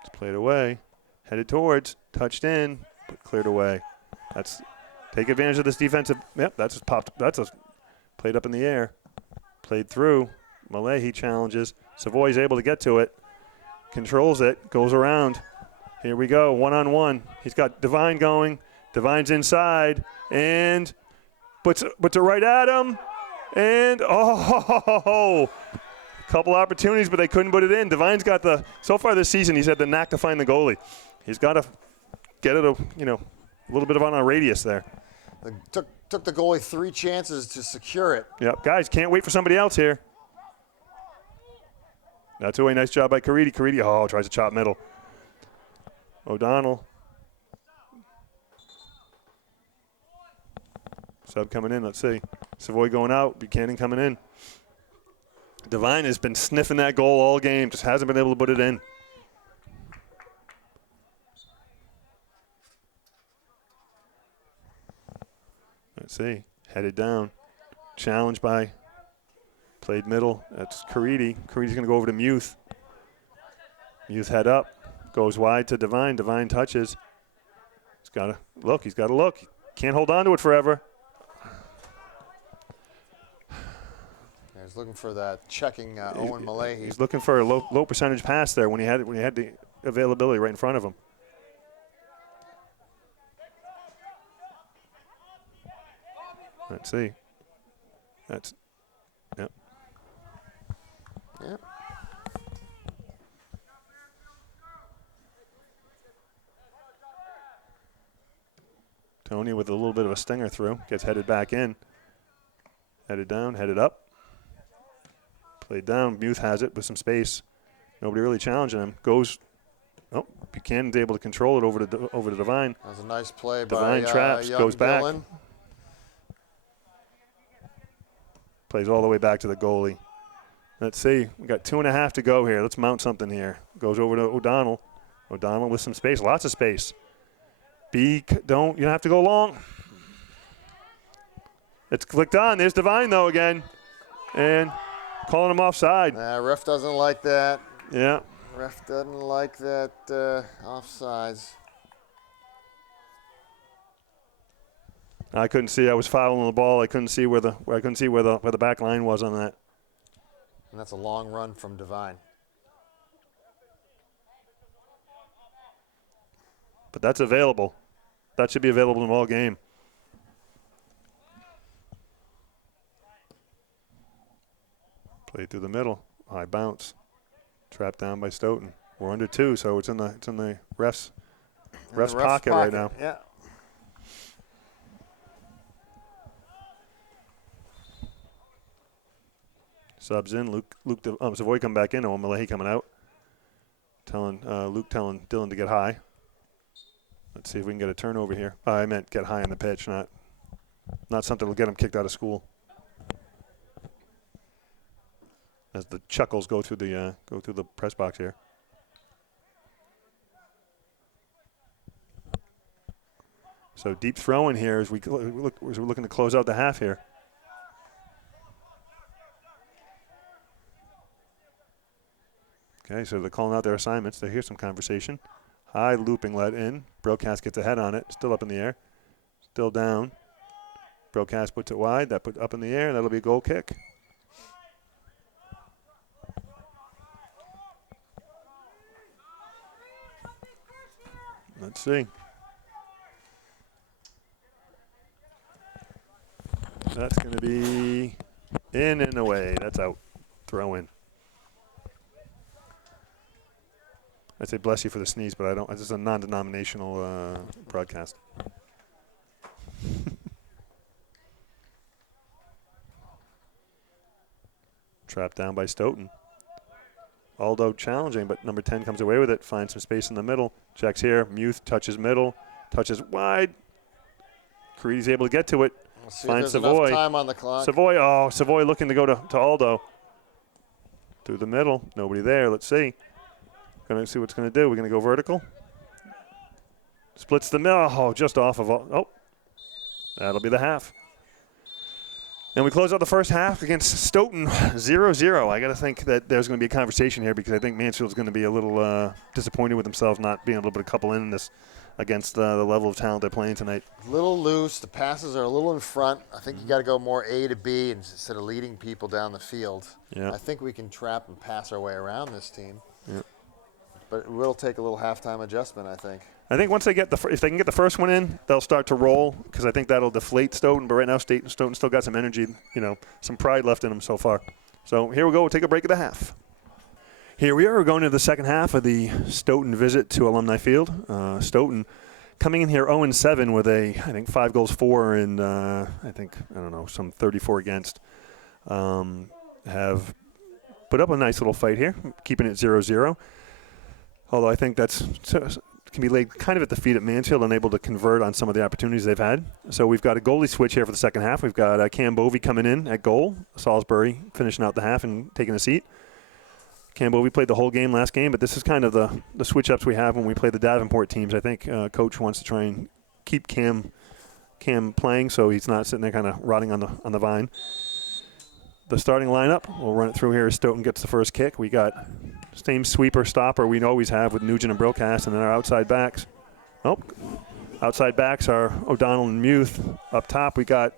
It's played away, headed towards, touched in, but cleared away. That's take advantage of this defensive. Yep, that's just popped. That's a played up in the air, played through. Malahi challenges. Savoy's able to get to it, controls it, goes around. Here we go, one-on-one. He's got Devine going. Devine's inside and puts it right at him. And, a couple opportunities, but they couldn't put it in. Devine's got so far this season, he's had the knack to find the goalie. He's got to get it, a little bit of on a radius there. Took the goalie 3 chances to secure it. Yep, guys, can't wait for somebody else here. That's a nice job by Caridi. Caridi, tries to chop middle. O'Donnell. Sub coming in, let's see. Savoy going out, Buchanan coming in. Devine has been sniffing that goal all game, just hasn't been able to put it in. Let's see, headed down. Challenged by, played middle, that's Caridi. Caridi's gonna go over to Muth. Muth head up. Goes wide to Devine. Devine touches. He's got to look. He's got to look. Can't hold on to it forever. He's looking for that checking Owen Malahi. He's looking for a low percentage pass there when he had the availability right in front of him. Let's see. Yep. Yep. Tony with a little bit of a stinger through. Gets headed back in. Headed down, headed up. Played down. Muth has it with some space. Nobody really challenging him. Goes. Oh, Buchanan's able to control it over to Devine. That was a nice play Devine by traps, young goes back. Dylan. Plays all the way back to the goalie. Let's see. We got 2.5 to go here. Let's mount something here. Goes over to O'Donnell. O'Donnell with some space. Lots of space. You don't have to go long. It's clicked on. There's Devine, though, again. And calling him offside. Ref doesn't like that. Yeah. Ref doesn't like that offsides. I couldn't see. I was fouling the ball. I couldn't see where the back line was on that. And that's a long run from Devine. But that's available. That should be available in all game. Played through the middle. High bounce. Trapped down by Stoughton. We're under 2, so it's in the ref's pocket right now. Yeah. Subs in. Luke Savoy come back in. Owen Malahi coming out. Luke telling Dylan to get high. Let's see if we can get a turnover here. I meant get high on the pitch, not something that'll get him kicked out of school. As the chuckles go through the press box here. So deep throw in here as we're looking to close out the half here. Okay, so they're calling out their assignments. They hear some conversation. High looping let in. Broadcast gets a head on it. Still up in the air. Still down. Broadcast puts it wide. That put up in the air, and that'll be a goal kick. Let's see. That's going to be in and away. That's out. Throw in. I'd say bless you for the sneeze, but I don't. This is a non-denominational broadcast. Trapped down by Stoughton. Aldo challenging, but number 10 comes away with it. Finds some space in the middle. Checks here. Muth touches middle. Touches wide. Creedy's able to get to it. Finds Savoy. Time on the clock. Savoy looking to go to Aldo. Through the middle. Nobody there. Let's see. Going to see what's going to do. We're going to go vertical. Splits the middle. Oh, just off of. Oh, that'll be the half. And we close out the first half against Stoughton 0-0. I got to think that there's going to be a conversation here because I think Mansfield's going to be a little disappointed with themselves not being able to put a couple in this against the level of talent they're playing tonight. A little loose. The passes are a little in front. I think you got to go more A to B instead of leading people down the field. Yeah. I think we can trap and pass our way around this team. Yeah. But it will take a little halftime adjustment, I think. I think once they get if they can get the first one in, they'll start to roll because I think that'll deflate Stoughton. But right now, Stoughton still got some energy, some pride left in them so far. So here we go. We'll take a break at the half. Here we are. We're going to the second half of the Stoughton visit to Alumni Field. Stoughton coming in here 0-7 with I think 5 goals for and some 34 against. Have put up a nice little fight here, keeping it 0-0. Although I think that's can be laid kind of at the feet of Mansfield, unable to convert on some of the opportunities they've had. So we've got a goalie switch here for the second half. We've got Cam Bovey coming in at goal. Salisbury finishing out the half and taking a seat. Cam Bovey played the whole game last game, but this is kind of the switch-ups we have when we play the Davenport teams. I think Coach wants to try and keep Cam playing so he's not sitting there kind of rotting on the vine. The starting lineup, we'll run it through here as Stoughton gets the first kick. We got same sweeper stopper we always have with Nugent and Brocast, and then our outside backs. Outside backs are O'Donnell and Muth. Up top we got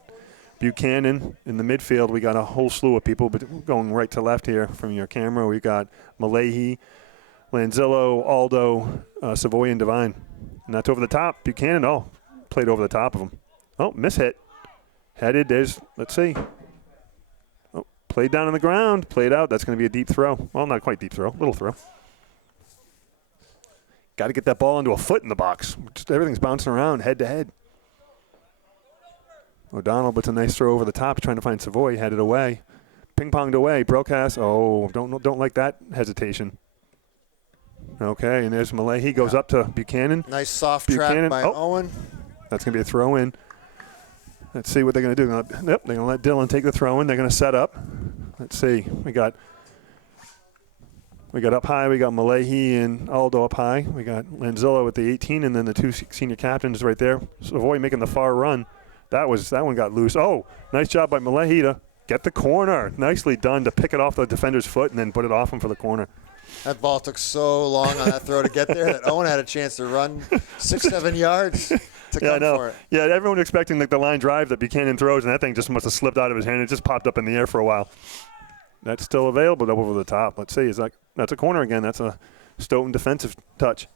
Buchanan. In the midfield we got a whole slew of people, but going right to left here from your camera, we got Malahi, Lanzillo, Aldo, Savoy, and Devine. And that's over the top. Buchanan, played over the top of him. Mishit. Headed, let's see. Played down on the ground, played out. That's going to be a deep throw. Well, not quite deep throw, little throw. Got to get that ball into a foot in the box. Just everything's bouncing around head to head. O'Donnell puts a nice throw over the top, trying to find Savoy. Headed away, ping-ponged away. Brocast. Don't like that hesitation. Okay, and there's Malay. He goes up to Buchanan. Nice soft trap by Owen. That's going to be a throw in. Let's see what they're going to do. They're going to let Dylan take the throw in. They're going to set up. Let's see. We got up high. We got Malahi and Aldo up high. We got Lanzillo at the 18, and then the 2 senior captains right there. Savoy making the far run. That one got loose. Oh, nice job by Malahi to get the corner. Nicely done to pick it off the defender's foot and then put it off him for the corner. That ball took so long on that throw to get there that Owen had a chance to run 6-7 yards to come for it. Yeah, everyone was expecting the line drive that Buchanan throws, and that thing just must have slipped out of his hand. It just popped up in the air for a while. That's still available over the top. Let's see. That's a corner again. That's a Stoughton defensive touch.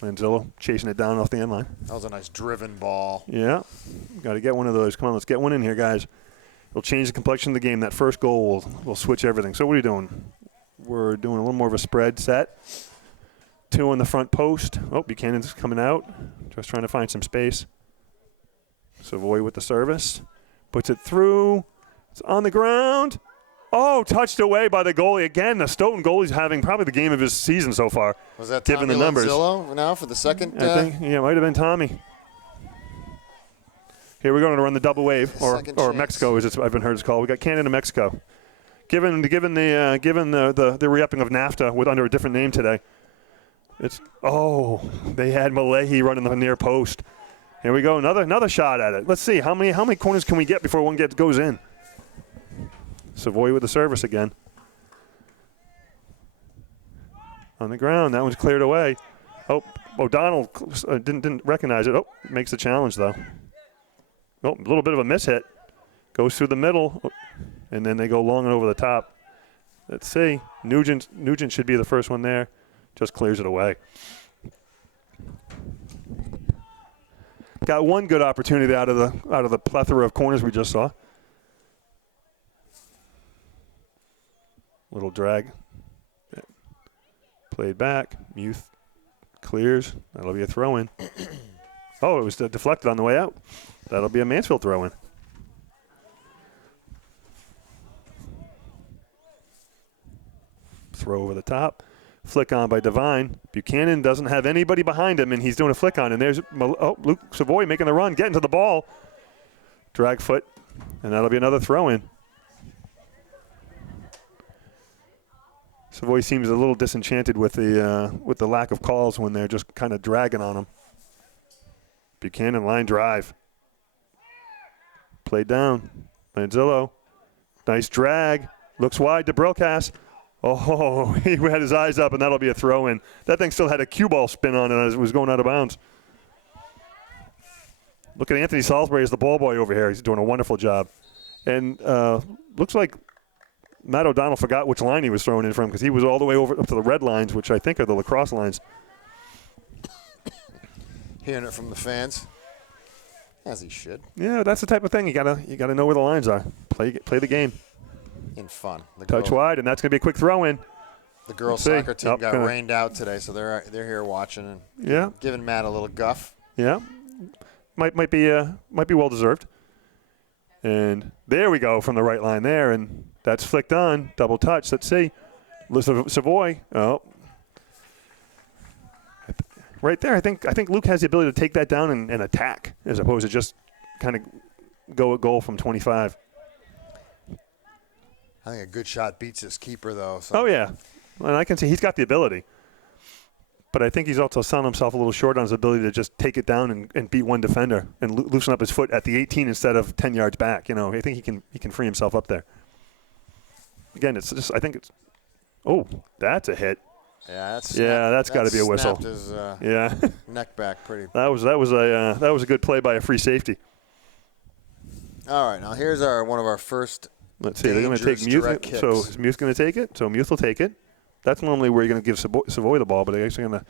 Lanzillo chasing it down off the end line. That was a nice driven ball. Yeah. Got to get one of those. Come on, let's get one in here, guys. It'll change the complexion of the game. That first goal will switch everything. So what are you doing? We're doing a little more of a spread set. 2 on the front post. Buchanan's coming out. Just trying to find some space. Savoy with the service. Puts it through. It's on the ground. Touched away by the goalie. Again, the Stoughton goalie's having probably the game of his season so far. Was that given Tommy the numbers. Lanzillo now for the second? I think, it might have been Tommy. Here we're going to run the double wave, or Mexico, as I've been heard it's called. We got Canada, Mexico. Given the re-upping of NAFTA with under a different name today, they had Malahi running the near post. Here we go, another shot at it. Let's see how many corners can we get before one goes in. Savoy with the service again. On the ground, that one's cleared away. O'Donnell didn't recognize it. Makes the challenge though. Oh, a little bit of a miss hit. Goes through the middle, and then they go long and over the top. Let's see. Nugent should be the first one there. Just clears it away. Got one good opportunity out of the plethora of corners we just saw. Little drag. Played back. Muth clears. That'll be a throw-in. Oh, it was deflected on the way out. That'll be a Mansfield throw-in. Throw over the top. Flick on by Devine. Buchanan doesn't have anybody behind him, and he's doing a flick on. And there's Luke Savoy making the run, getting to the ball. Drag foot, and that'll be another throw-in. Savoy seems a little disenchanted with the lack of calls when they're just kind of dragging on him. Buchanan line drive. Played down. Lanzillo. Nice drag. Looks wide to Brocast. Oh, he had his eyes up, and that'll be a throw-in. That thing still had a cue ball spin on it as it was going out of bounds. Look at Anthony Salisbury as the ball boy over here. He's doing a wonderful job. And looks like Matt O'Donnell forgot which line he was throwing in from because he was all the way over up to the red lines, which I think are the lacrosse lines. Hearing it from the fans, as he should. Yeah, that's the type of thing. You gotta know where the lines are. Play the game. In fun. Touch wide, and that's gonna be a quick throw in. The girls' soccer team got rained out today, so they're here watching and giving Matt a little guff. Yeah, might be well deserved. And there we go from the right line there, and that's flicked on. Double touch. Let's see. Savoy. Oh. Right there, I think Luke has the ability to take that down and attack as opposed to just kind of go a goal from 25. I think a good shot beats his keeper, though. So. Oh, yeah. And I can see he's got the ability. But I think he's also selling himself a little short on his ability to just take it down and beat one defender and loosen up his foot at the 18 instead of 10 yards back. You know, I think he can free himself up there. Again, it's just I think it's – oh, that's a hit. Yeah, that's got to be a whistle. His, yeah, neck back pretty. That was a good play by a free safety. All right, now here's one of our first. Let's see. They're going to take Muth. So is Muth going to take it? So Muth will take it. That's normally where you're going to give Savoy the ball, but they're actually going to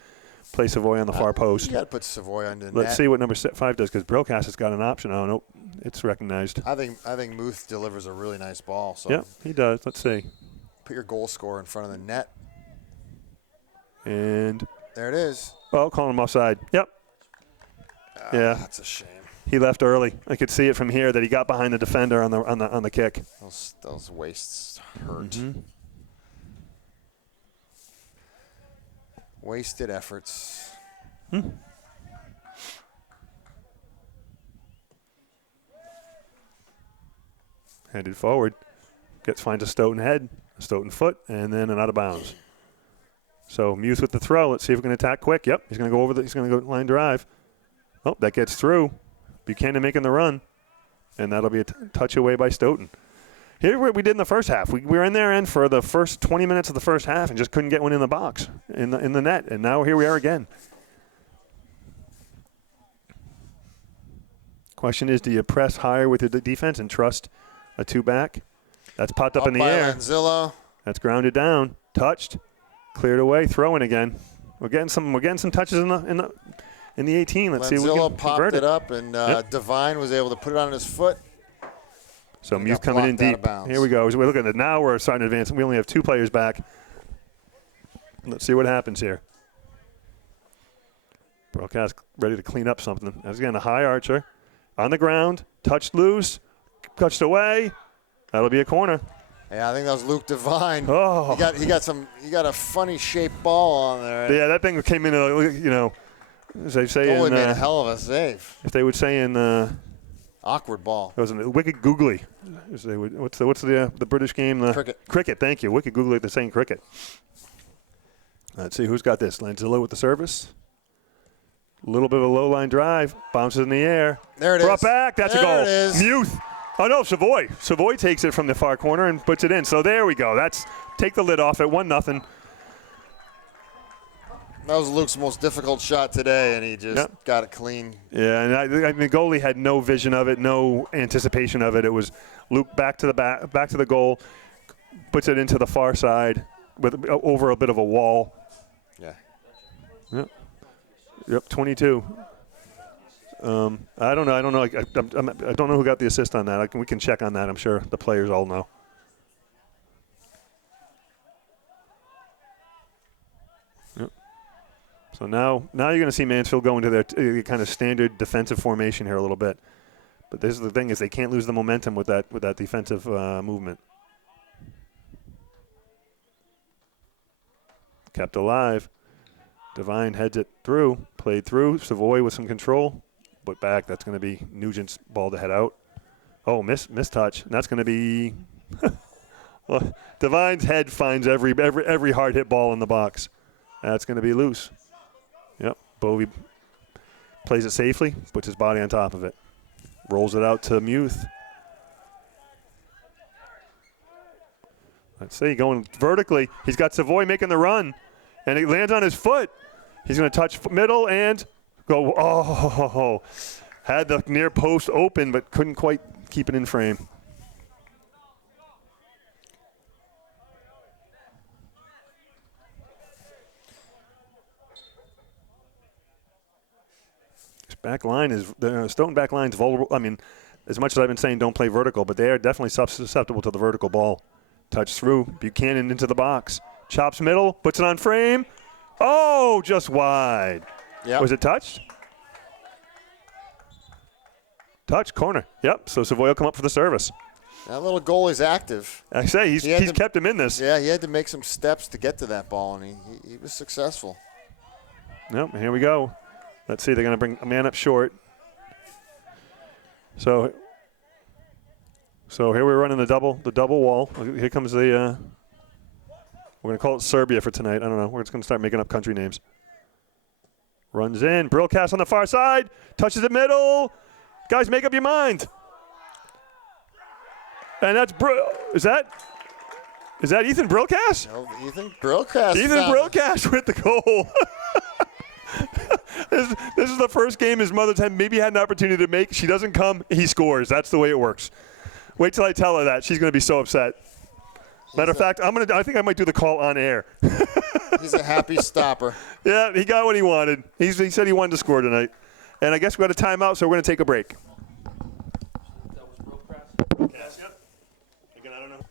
play Savoy on the far post. You got to put Savoy on the net. Let's see what number 5 does because Brocast has got an option. Oh nope, it's recognized. I think Muth delivers a really nice ball. So yeah, he does. Let's see. Put your goal scorer in front of the net. And there it is. Oh, calling him offside. Yep. Yeah. That's a shame. He left early. I could see it from here that he got behind the defender on the kick. Those wastes hurt. Mm-hmm. Wasted efforts. Headed forward. Finds a Stoughton head, a Stoughton foot, and then an out of bounds. So Muth with the throw. Let's see if we can attack quick. Yep, he's going to go over. He's going to go line drive. Oh, that gets through. Buchanan making the run, and that'll be a touch away by Stoughton. Here what we did in the first half. We were in their end for the first 20 minutes of the first half and just couldn't get one in the box, in the net. And now here we are again. Question is, do you press higher with your defense and trust a 2-back? That's popped up in the air. Lanzillo. That's grounded down, touched, cleared away, throwing again. We're getting some touches in the 18. Let's see if we can popped it up, and Devine was able to put it on his foot. So Muth coming in deep. Here we go. We're looking at it now. We're starting to advance. We only have 2 players back. Let's see what happens here. Brocast ready to clean up something. That's again a high archer on the ground, touched loose, touched away. That'll be a corner. Yeah, I think that was Luke Devine. Oh, he got a funny shaped ball on there. Yeah, that thing came in. As they say, goalie made a hell of a save. If they would say in awkward ball. It was a wicked googly. What's the British game? Cricket. Cricket. Thank you. Wicked googly. They're saying cricket. Let's see who's got this. Lanzillo with the service. A little bit of a low line drive. Bounces in the air. There it Brought is. back. That's there a goal. It is. Muth. Oh, no, Savoy. Savoy takes it from the far corner and puts it in. So there we go. Take the lid off at 1-0. That was Luke's most difficult shot today, and he just got it clean. Yeah, and I mean, the goalie had no vision of it, no anticipation of it. It was Luke back to the goal, puts it into the far side with over a bit of a wall. Yeah. Yep, 22. I don't know. I don't know who got the assist on that. We can check on that. I'm sure the players all know. Yep. So now you're going to see Mansfield go into their kind of standard defensive formation here a little bit. But this is the thing is they can't lose the momentum with that defensive movement. Kept alive. Devine heads it through. Played through. Savoy with some control. But back. That's going to be Nugent's ball to head out. Oh, missed touch. And that's going to be well, Devine's head finds every hard hit ball in the box. That's going to be loose. Yep. Bovey plays it safely. Puts his body on top of it. Rolls it out to Muth. Let's see, going vertically. He's got Savoy making the run, and it lands on his foot. He's going to touch middle and go. Oh, had the near post open, but couldn't quite keep it in frame. Back line is the Stoughton back line's vulnerable. I mean, as much as I've been saying don't play vertical, but they are definitely susceptible to the vertical ball. Touch through, Buchanan into the box. Chops middle, puts it on frame. Oh, just wide. Yep. Was it touched? Touch, corner. Yep, so Savoy will come up for the service. That little goalie's active. I say, he's kept him in this. Yeah, he had to make some steps to get to that ball, and he was successful. Nope, here we go. Let's see, they're going to bring a man up short. So here we're running the double wall. Here comes the, we're going to call it Serbia for tonight. I don't know. We're just going to start making up country names. Runs in. Brillcast on the far side. Touches the middle. Guys, make up your mind. And that's is that Ethan Brillcast? No, Ethan Brillcast. Ethan Brillcast with the goal. This is the first game his mother's had an opportunity to make. She doesn't come, he scores. That's the way it works. Wait till I tell her that. She's going to be so upset. Matter of fact, I think I might do the call on air. He's a happy stopper. Yeah, he got what he wanted. He said he wanted to score tonight. And I guess we got a timeout, so we're going to take a break. That was Brillcast? Yes, yep. Again, I don't know.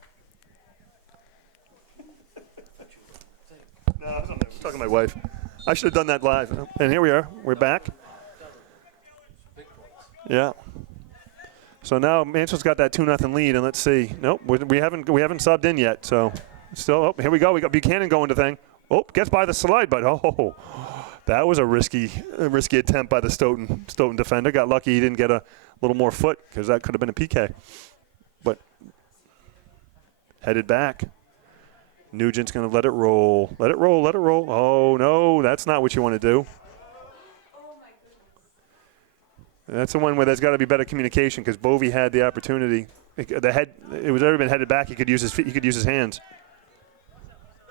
No, I was talking to my wife. I should have done that live. And here we are. We're back. Yeah. So now Mansfield's got that 2-0 lead, and let's see. Nope, we haven't subbed in yet. So still, here we go. We got Buchanan going to thing. Oh, gets by the slide, but that was a risky attempt by the Stoughton defender. Got lucky he didn't get a little more foot because that could have been a PK. But headed back. Nugent's going to let it roll. Let it roll. Let it roll. Oh, no, that's not what you want to do. That's the one where there's got to be better communication because Bovey had the opportunity. It was already been headed back. He could use his feet. He could use his hands.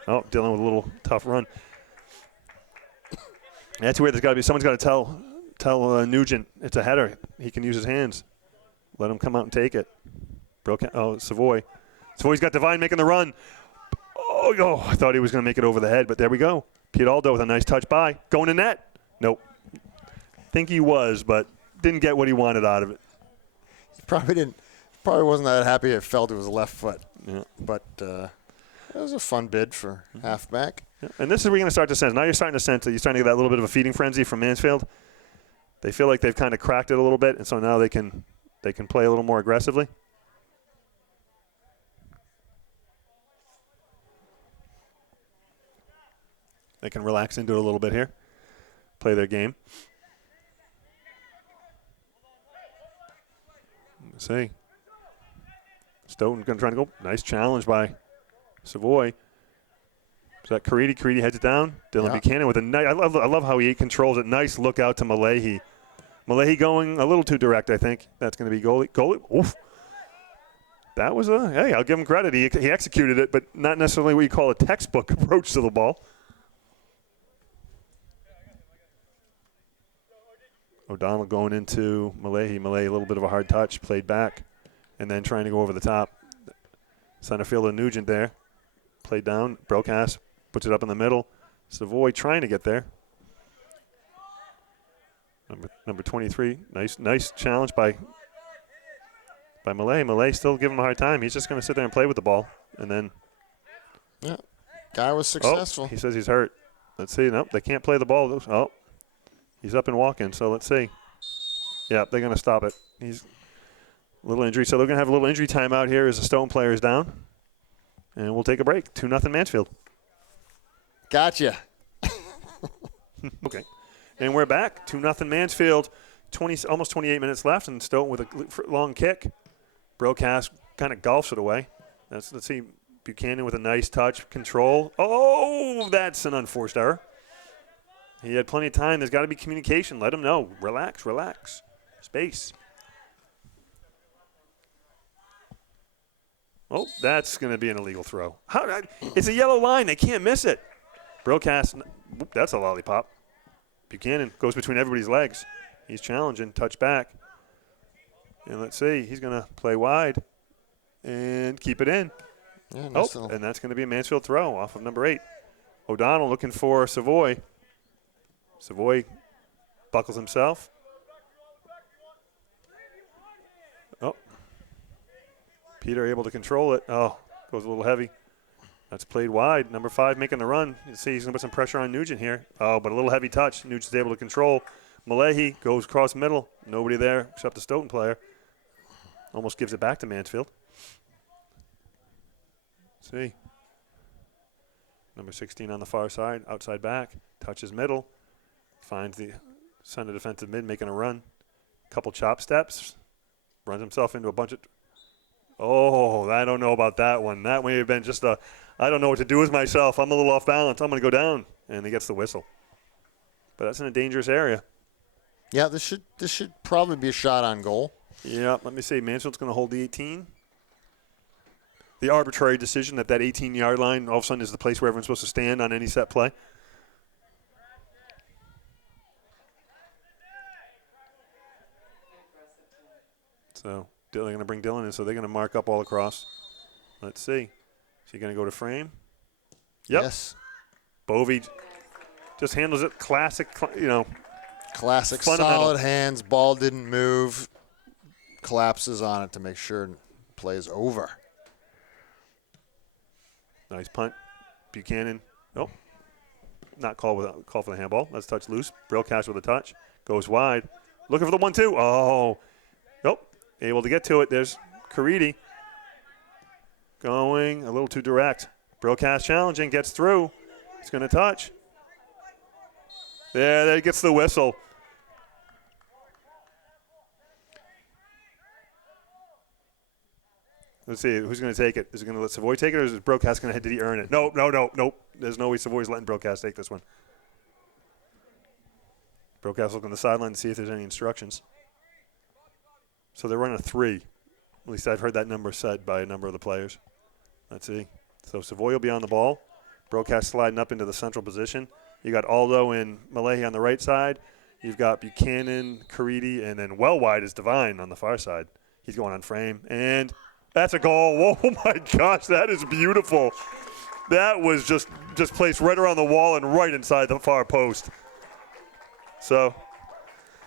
Oh, dealing with a little tough run. That's where there's got to be. Someone's got to tell Nugent it's a header. He can use his hands. Let him come out and take it. Savoy. Savoy's got Devine making the run. Oh, I thought he was going to make it over the head, but there we go. Piedaldo with a nice touch by. Going to net. Nope. Think he was, but didn't get what he wanted out of it. He probably wasn't that happy it fell to his left foot. Yeah. But it was a fun bid for halfback. Yeah. And this is where you're going to start to sense. Now you're starting to sense that you're starting to get that little bit of a feeding frenzy from Mansfield. They feel like they've kind of cracked it a little bit, and so now they can play a little more aggressively. They can relax into it a little bit here, play their game. Let's see. Stoughton going to try to go. Nice challenge by Savoy. Is that Caridi? Caridi heads it down. Dylan Buchanan with a nice. I love how he controls it. Nice look out to Malahi. Malahi going a little too direct, I think. That's going to be goalie. Oof. That was hey, I'll give him credit. He executed it, but not necessarily what you call a textbook approach to the ball. O'Donnell going into Malahi. Malahi, a little bit of a hard touch, played back, and then trying to go over the top. Center fielder Nugent there. Played down. Broadcast puts it up in the middle. Savoy trying to get there. Number 23. Nice challenge by Malay. Malay still giving him a hard time. He's just going to sit there and play with the ball. And then. Yeah. Guy was successful. Oh, he says he's hurt. Let's see. Nope, they can't play the ball. Oh, he's up and walking. So let's see. Yeah, they're going to stop it. He's a little injury. So they're going to have a little injury timeout here as the Stone player is down. And we'll take a break. 2-0 Mansfield. Gotcha. Okay. And we're back. 2-0 Mansfield. Almost 28 minutes left. And Stoughton with a long kick. Broadcast kind of golfs it away. Let's see. Buchanan with a nice touch. Control. Oh, that's an unforced error. He had plenty of time. There's got to be communication. Let him know. Relax. Space. Oh, that's going to be an illegal throw. It's a yellow line. They can't miss it. Broadcast. That's a lollipop. Buchanan goes between everybody's legs. He's challenging. Touch back. And let's see. He's going to play wide and keep it in. Yeah, nice and that's going to be a Mansfield throw off of number 8. O'Donnell looking for Savoy. Savoy buckles himself. Oh. Peter able to control it. Oh, goes a little heavy. That's played wide. Number 5 making the run. You see he's going to put some pressure on Nugent here. Oh, but a little heavy touch. Nugent's able to control. Malahi goes across middle. Nobody there except the Stoughton player. Almost gives it back to Mansfield. See. Number 16 on the far side, outside back, touches middle, finds the center defensive mid making a run. Couple chop steps, runs himself into a bunch of. Oh, I don't know about that one. That may have been just I don't know what to do with myself. I'm a little off balance. I'm going to go down. And he gets the whistle. But that's in a dangerous area. Yeah, this should probably be a shot on goal. Yeah, let me see. Mansfield's going to hold the 18. The arbitrary decision that 18-yard line all of a sudden is the place where everyone's supposed to stand on any set play. So they're going to bring Dylan in, so they're going to mark up all across. Let's see. Is he going to go to frame? Yep. Yes. Bovey just handles it. Classic, Classic solid hands. Ball didn't move. Collapses on it to make sure plays over. Nice punt. Buchanan. Oh. Not call for the handball. Let's touch loose. Brillcash with a touch. Goes wide. Looking for the 1-2. Oh. Nope. Able to get to it. There's Caridi. Going a little too direct. Brillcash challenging. Gets through. He's going to touch. There gets the whistle. Let's see, who's going to take it? Is it going to let Savoy take it, or is Brocast going to did he earn it? Nope. There's no way Savoy's letting Brocast take this one. Brocast looking on the sideline to see if there's any instructions. So they're running a 3. At least I've heard that number said by a number of the players. Let's see. So Savoy will be on the ball. Brocast sliding up into the central position. You got Aldo and Malahi on the right side. You've got Buchanan, Caridi, and then well wide is Devine on the far side. He's going on frame, and that's a goal. Oh, my gosh, that is beautiful. That was just placed right around the wall and right inside the far post. So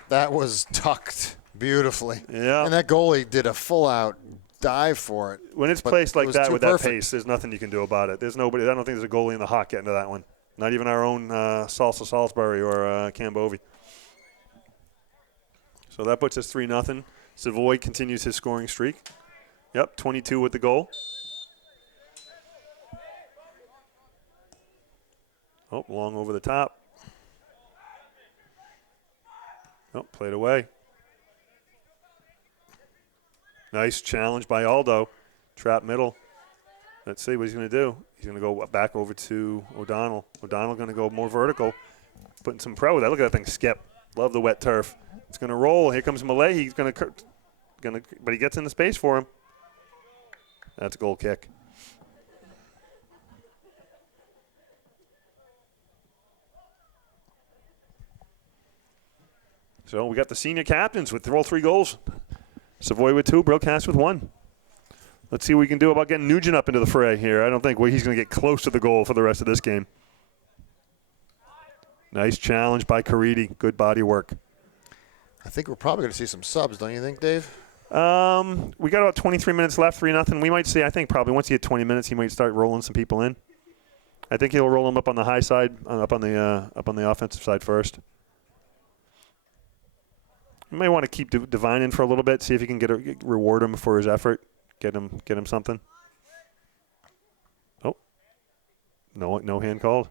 that was tucked beautifully. Yeah. And that goalie did a full-out dive for it. When it's placed like that with perfect. that pace, there's nothing you can do about it. There's nobody. I don't think there's a goalie in the hot getting to that one. Not even our own Salsa Salisbury or Cam Bovey. So that puts us 3-0. Savoy continues his scoring streak. Yep, 22 with the goal. Oh, long over the top. Oh, played away. Nice challenge by Aldo. Trap middle. Let's see what he's going to do. He's going to go back over to O'Donnell. O'Donnell going to go more vertical. Putting some pro with that. Look at that thing skip. Love the wet turf. It's going to roll. Here comes Malay. He's going to, but he gets in the space for him. That's a goal kick. So we got the senior captains with all 3 goals. Savoy with 2, Broadcast with 1. Let's see what we can do about getting Nugent up into the fray here. I don't think he's going to get close to the goal for the rest of this game. Nice challenge by Caridi. Good body work. I think we're probably going to see some subs, don't you think, Dave? We got about 23 minutes left, 3-0. We might see, I think probably once he hit 20 minutes, he might start rolling some people in. I think he'll roll them up on the high side, up on the offensive side first. You may want to keep Devine in for a little bit, see if you can reward him for his effort, get him something. Oh, no hand called.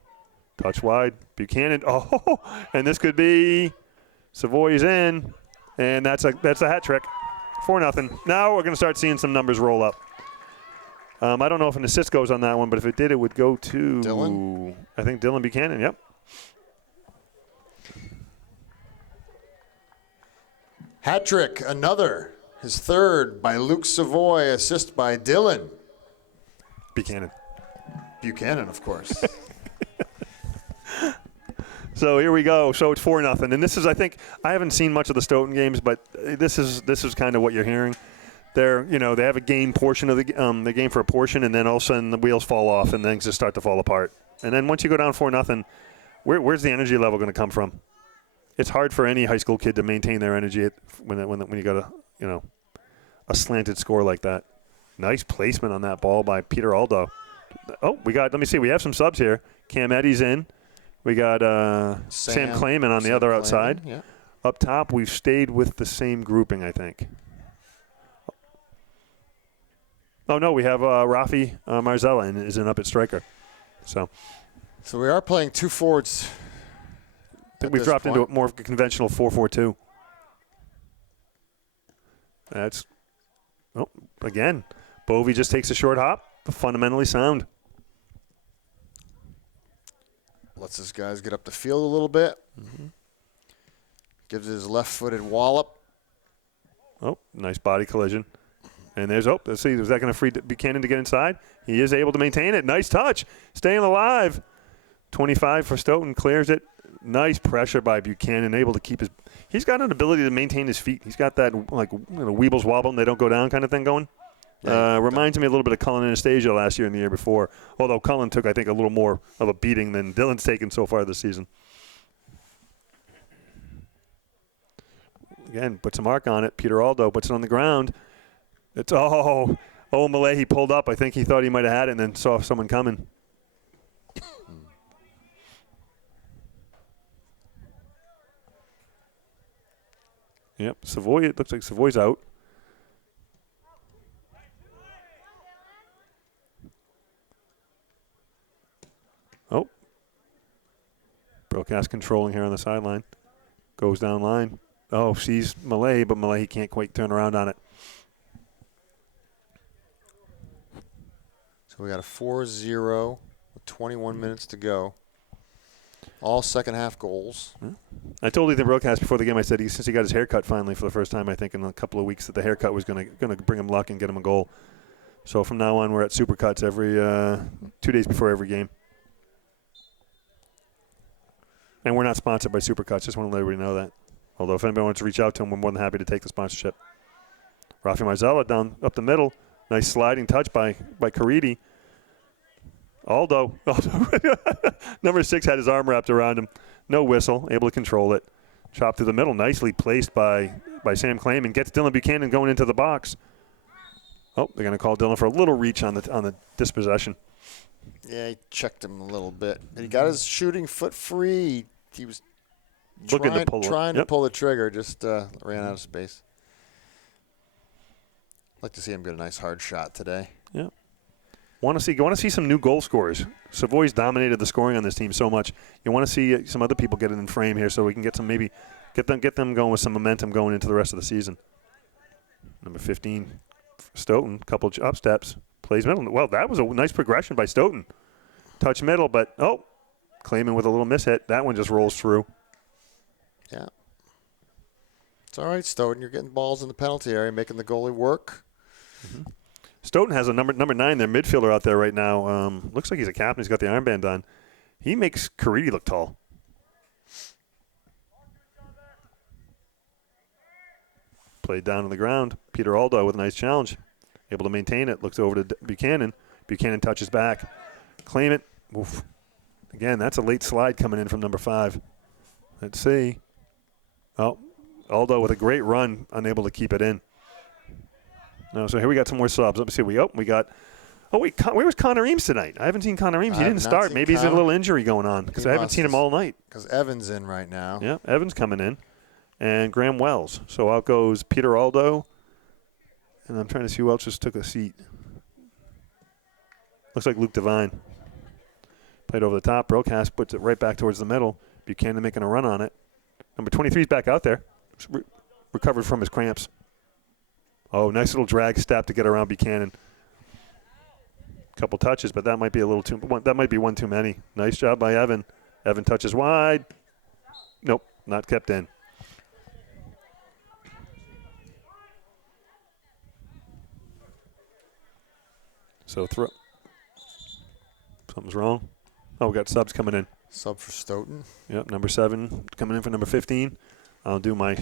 Touch wide, Buchanan. Oh, and this could be Savoy's in, and that's a hat trick. 4-0. Now we're going to start seeing some numbers roll up. I don't know if an assist goes on that one, but if it did, it would go to Dylan. I think Dylan Buchanan. Yep. Hat trick, another. His 3rd by Luke Savoy, assist by Dylan. Buchanan. Buchanan, of course. So here we go. So it's 4-0, and this is, I think, I haven't seen much of the Stoughton games, but this is kind of what you're hearing. They have a game portion of the game for a portion, and then all of a sudden the wheels fall off and things just start to fall apart. And then once you go down 4-0, where's the energy level going to come from? It's hard for any high school kid to maintain their energy when you got a slanted score like that. Nice placement on that ball by Peter Aldo. Oh, let me see. We have some subs here. Cam Eddy's in. We got Sam Clayman on the other outside. Yeah. Up top, we've stayed with the same grouping, I think. Oh, no, we have Rafi Marzella is in up at striker. So we are playing 2 forwards. I think we've dropped into a more conventional 4-4-2. Again, Bovey just takes a short hop, fundamentally sound. Lets his guys get up the field a little bit. Mm-hmm. Gives his left-footed wallop. Oh, nice body collision. And let's see, was that going to free Buchanan to get inside? He is able to maintain it. Nice touch. Staying alive. 25 for Stoughton, clears it. Nice pressure by Buchanan, able to keep he's got an ability to maintain his feet. He's got that, Weebles wobble and they don't go down kind of thing going. Reminds me a little bit of Cullen Anastasia last year and the year before, although Cullen took, I think, a little more of a beating than Dylan's taken so far this season. Again, puts a mark on it. Peter Aldo puts it on the ground. It's, Malay, he pulled up. I think he thought he might have had it and then saw someone coming. Yep, Savoy, it looks like Savoy's out. Oh. Broadcast controlling here on the sideline. Goes down line. Oh, sees Malay, but Malay can't quite turn around on it. So we got a 4-0 with 21 minutes to go. All second half goals. Yeah. I told you the broadcast before the game, I said since he got his haircut finally for the first time, I think, in a couple of weeks, that the haircut was going to bring him luck and get him a goal. So from now on, we're at Supercuts every 2 days before every game. And we're not sponsored by Supercuts. Just want to let everybody know that. Although if anybody wants to reach out to him, we're more than happy to take the sponsorship. Rafi Marzella down up the middle. Nice sliding touch by Caridi. Aldo. Number 6 had his arm wrapped around him. No whistle. Able to control it. Chopped through the middle. Nicely placed by Sam Clayman. Gets Dylan Buchanan going into the box. Oh, they're going to call Dylan for a little reach on the dispossession. Yeah, he checked him a little bit. And he got his shooting foot free. He was trying to pull the trigger. Just ran out of space. I'd like to see him get a nice hard shot today. Yeah. Want to see some new goal scorers. Savoy's dominated the scoring on this team so much. You want to see some other people get it in frame here, so we can get them going with some momentum going into the rest of the season. Number 15, Stoughton, couple up steps, plays middle. Well, that was a nice progression by Stoughton. Touch middle, but Clayman with a little mishit. That one just rolls through. Yeah. It's all right, Stoughton. You're getting balls in the penalty area, making the goalie work. Mm-hmm. Stoughton has a number 9, their midfielder out there right now. Looks like he's a captain. He's got the armband on. He makes Caridi look tall. Played down on the ground. Peter Aldo with a nice challenge. Able to maintain it. Looks over to Buchanan. Buchanan touches back. Claim it. Oof. Again, that's a late slide coming in from number 5. Let's see. Oh, Aldo with a great run, unable to keep it in. No, so here we got some more subs. Let me see. We got. Oh wait, where was Connor Eames tonight? I haven't seen Connor Eames. He didn't start. Maybe he's got a little injury going on because I haven't seen him all night. Because Evan's in right now. Yeah, Evan's coming in, and Graham Wells. So out goes Peter Aldo, and I'm trying to see who else just took a seat. Looks like Luke Devine. Played over the top. Broadcast puts it right back towards the middle. Buchanan making a run on it. Number 23 is back out there. Recovered from his cramps. Oh, nice little drag step to get around Buchanan. Couple touches, but that might be a little too. That might be one too many. Nice job by Evan. Evan touches wide. Nope, not kept in. So throw. Something's wrong. Oh, we got subs coming in. Sub for Stoughton. Yep, number 7 coming in for number 15. I'll do my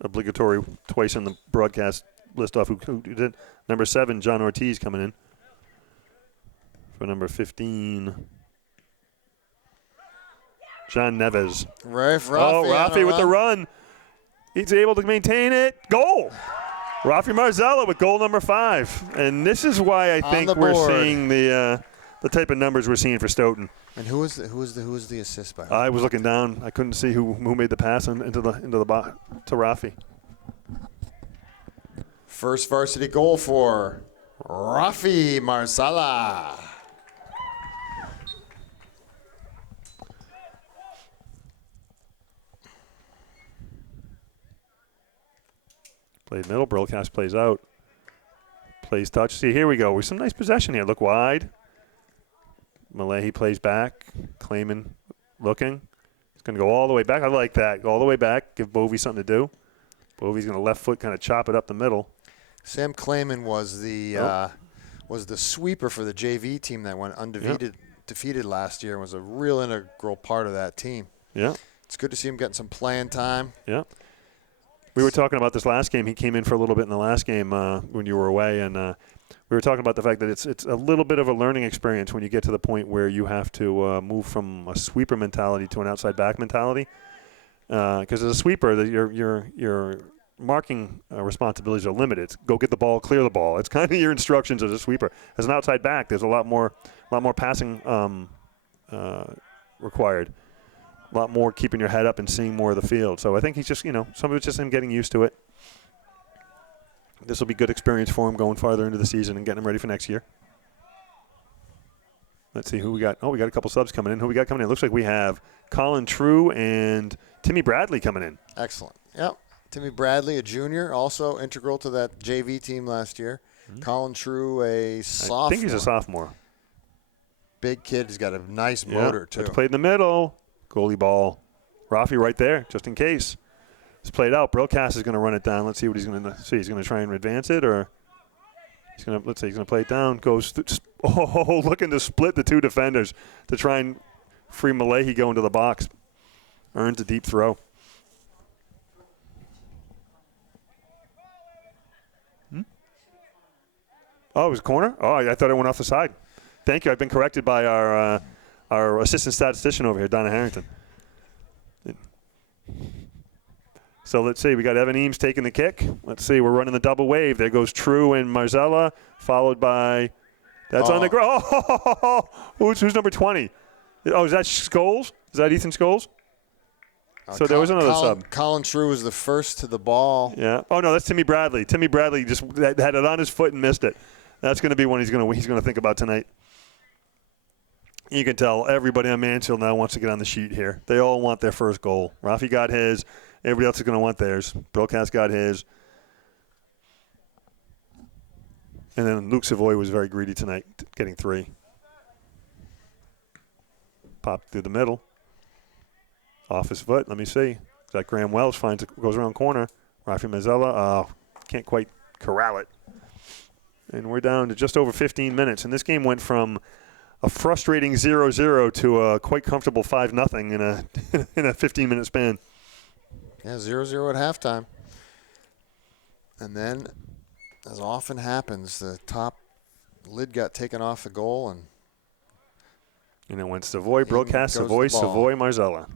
obligatory twice in the broadcast list off who did. Number 7, John Ortiz coming in. For number 15, John Neves. Rafi with the run. He's able to maintain it. Goal. Rafi Marzella with goal number 5. And this is why I think we're seeing the type of numbers we're seeing for Stoughton. And who was the assist by? I was looking down. I couldn't see who made the pass into the to Rafi. First varsity goal for Rafi Marzella. Played middle. Broadcast plays out. Plays touch. See, here we go. With some nice possession here. Look wide. Malahi plays back. Clayman looking. He's going to go all the way back. I like that. Go all the way back. Give Bovey something to do. Bovey's going to left foot kind of chop it up the middle. Sam Clayman was the sweeper for the JV team that went defeated last year and was a real integral part of that team. Yeah. It's good to see him getting some playing time. Yeah. We were talking about this last game. He came in for a little bit in the last game when you were away, and we were talking about the fact that it's a little bit of a learning experience when you get to the point where you have to move from a sweeper mentality to an outside back mentality. Because as a sweeper, your marking responsibilities are limited. Go get the ball, clear the ball. It's kind of your instructions as a sweeper. As an outside back, there's a lot more passing required. A lot more keeping your head up and seeing more of the field. So I think he's just, some of it's just him getting used to it. This will be good experience for him going farther into the season and getting him ready for next year. Let's see who we got. Oh, we got a couple subs coming in. Who we got coming in? It looks like we have Colin True and Timmy Bradley coming in. Excellent. Yep. Timmy Bradley, a junior, also integral to that JV team last year. Mm-hmm. Colin True, a sophomore. I think he's a sophomore. Big kid. He's got a nice motor, too. Let's play in the middle. Goalie ball. Rafi right there, just in case. It's played out. Broadcast is going to run it down. Let's see what he's going to see. He's going to try and advance it, or he's going to, let's see, he's going to play it down. Goes, looking to split the two defenders to try and free Malahi go into the box. Earns a deep throw. Oh, it was a corner? Oh, I thought it went off the side. Thank you. I've been corrected by our assistant statistician over here, Donna Harrington. So let's see. We got Evan Eames taking the kick. Let's see. We're running the double wave. There goes True and Marzella, followed by – that's on the ground. Oh, who's number 20? Oh, is that Scholes? Is that Ethan Scholes? So there was another sub. Colin True was the first to the ball. Yeah. Oh, no, that's Timmy Bradley. Timmy Bradley just had it on his foot and missed it. That's going to be one he's going to think about tonight. You can tell everybody on Mansfield now wants to get on the sheet here. They all want their first goal. Rafi got his. Everybody else is going to want theirs. Broadcast got his. And then Luke Savoy was very greedy tonight, getting 3. Popped through the middle. Off his foot. Let me see. That Graham Wells goes around corner. Rafi Mazzella, can't quite corral it. And we're down to just over 15 minutes. And this game went from a frustrating 0-0 to a quite comfortable 5-0 in a 15-minute span. Yeah, 0-0 at halftime. And then, as often happens, the top lid got taken off the goal, and it went Savoy, In Broadcast, goes Savoy, the ball. Savoy, Marzella.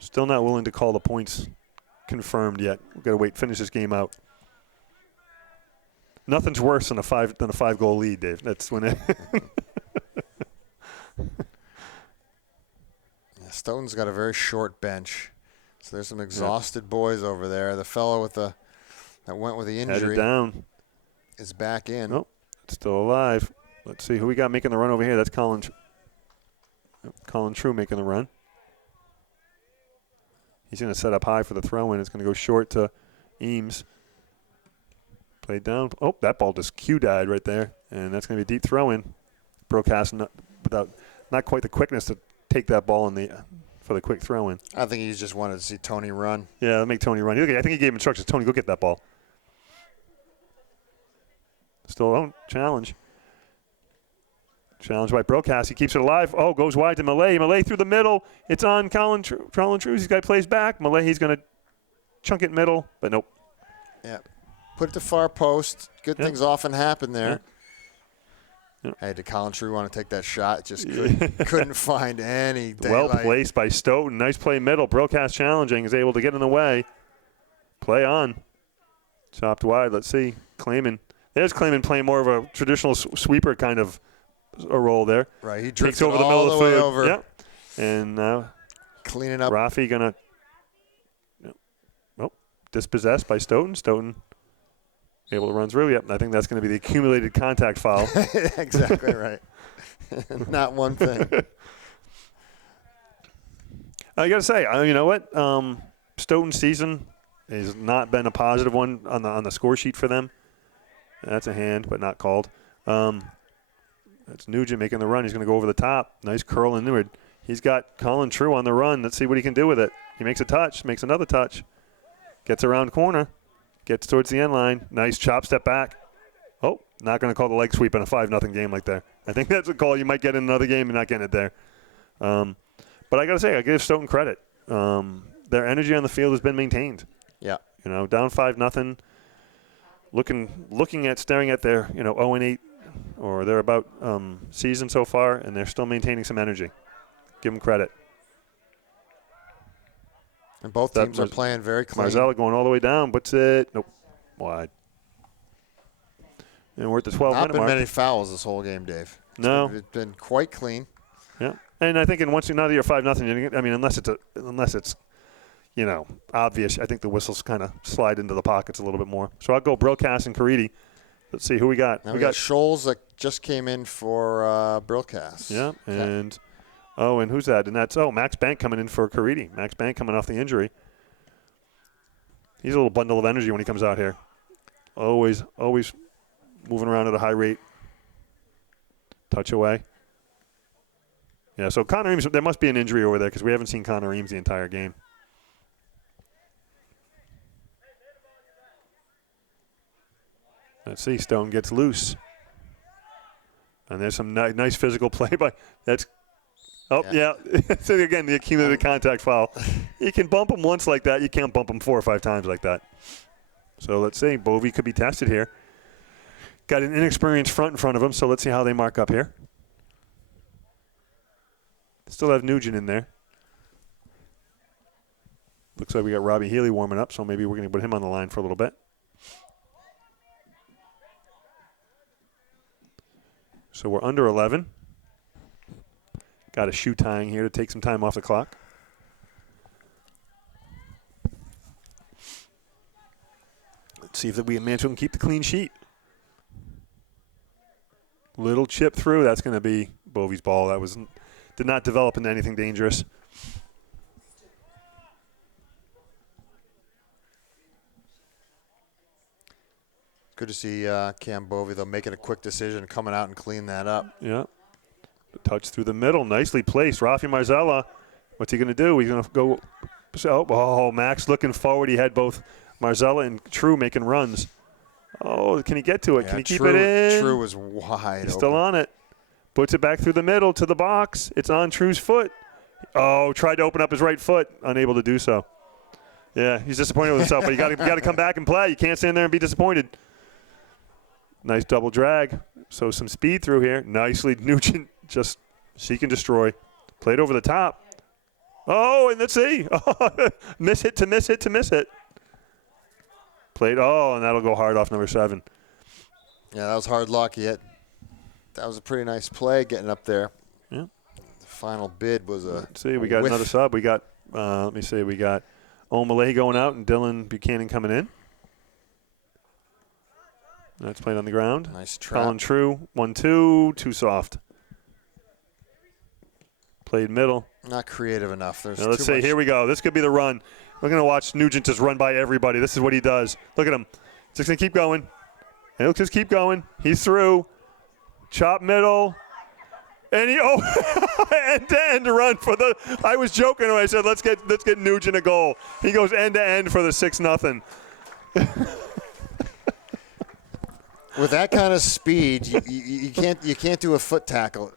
Still not willing to call the points confirmed yet. We've got to wait, finish this game out. Nothing's worse than a 5-goal lead, Dave. That's when it Stoughton's got a very short bench. So there's some exhausted boys over there. The fellow that went with the headed injury down. is back in. Nope, it's still alive. Let's see who we got making the run over here. That's Colin True making the run. He's going to set up high for the throw-in. It's going to go short to Eames. Played down. Oh, that ball just Q-died right there. And that's going to be a deep throw-in. Broadcast not quite the quickness to take that ball for the quick throw-in. I think he just wanted to see Tony run. Yeah, make Tony run. I think he gave instructions. Tony, go get that ball. Still don't challenge. Challenge by Broadcast. He keeps it alive. Oh, goes wide to Malay. Malay through the middle. It's on Colin True. He's got plays back. Malay, he's going to chunk it middle, but nope. Yeah. Put it to far post. Good things often happen there. Yeah. Hey, did Colin True want to take that shot? Just couldn't find any daylight. Well placed by Stoughton. Nice play middle. Broadcast challenging. Is able to get in the way. Play on. Chopped wide. Let's see. Clayman. There's Clayman playing more of a traditional sweeper kind of a role there. Right. He Takes drifted over the middle all of the the way field. over. Yep. And now Cleaning up. Rafi going to dispossessed by Stoughton. Stoughton able to run through. Yep. I think that's going to be the accumulated contact foul. Exactly right. Not one thing. I got to say, you know what? Stoughton's season has not been a positive one on the score sheet for them. That's a hand, but not called. That's Nugent making the run. He's going to go over the top. Nice curl inward. He's got Colin True on the run. Let's see what he can do with it. He makes a touch, makes another touch. Gets around corner. Gets towards the end line. Nice chop step back. Oh, not going to call the leg sweep in a 5-0 game like that. I think that's a call you might get in another game and not getting it there. But I got to say, I give Stoughton credit. Their energy on the field has been maintained. Yeah. You know, down 5-0. Staring at their 0-8 or thereabout season so far, and they're still maintaining some energy. Give them credit. And both teams are playing very clean. Marzella going all the way down, puts it wide. And we're at the 12-minute mark. Not been many fouls this whole game, Dave. No. It's been quite clean. Yeah, and I think now that you're 5-0, I mean, unless it's obvious, I think the whistles kind of slide into the pockets a little bit more. So I'll go Broadcast and Caridi. Let's see who we got. Now we got Scholes that just came in for Broadcast. Yeah, and who's that? And that's Max Bank coming in for Caridi. Max Bank coming off the injury. He's a little bundle of energy when he comes out here. Always moving around at a high rate. Touch away. Yeah, so Connor Eames, there must be an injury over there because we haven't seen Connor Eames the entire game. Let's see, Stone gets loose. And there's some nice physical play by that's. Oh, yeah. So again, the accumulated contact foul. You can bump him once like that. You can't bump him 4 or 5 times like that. So let's see. Bovey could be tested here. Got an inexperienced front in front of him, so let's see how they mark up here. Still have Nugent in there. Looks like we got Robbie Healy warming up, so maybe we're going to put him on the line for a little bit. So we're under 11. Got a shoe tying here to take some time off the clock. Let's see if Mansfield can keep the clean sheet. Little chip through. That's going to be Bovey's ball. That did not develop into anything dangerous. Good to see Cam Bovey, though, making a quick decision, coming out and clean that up. Yeah. Touch through the middle. Nicely placed. Rafi Marzella, what's he going to do? He's going to go. Oh, Max looking forward. He had both Marzella and True making runs. Oh, can he get to it? Yeah, Can he keep it in? True was wide He's open. still on it. Puts it back through the middle to the box. It's on True's foot. Oh, tried to open up his right foot. Unable to do so. Yeah, he's disappointed with himself, but you got to come back and play. You can't stand there and be disappointed. Nice double drag. So some speed through here. Nicely, Nugent just seek and destroy. Played over the top. Oh, and let's see. Miss hit to miss hit to miss hit. Played, and that'll go hard off number 7. Yeah, that was hard luck yet. That was a pretty nice play getting up there. Yeah. The final bid was a Let's see, we got whiff. another sub. We got, let me see, we got O'Malley going out and Dylan Buchanan coming in. That's played on the ground. Nice trap. Colin True, 1-2, too soft. Played middle. Not creative enough. There's Now let's too see, much. here we go. This could be the run. We're going to watch Nugent just run by everybody. This is what he does. Look at him. Just going to keep going. He'll just keep going. He's through. Chop middle. And he end-to-end run for the – I was joking when I said let's get Nugent a goal. He goes end-to-end for the 6-0. With that kind of speed, you can't do a foot tackle.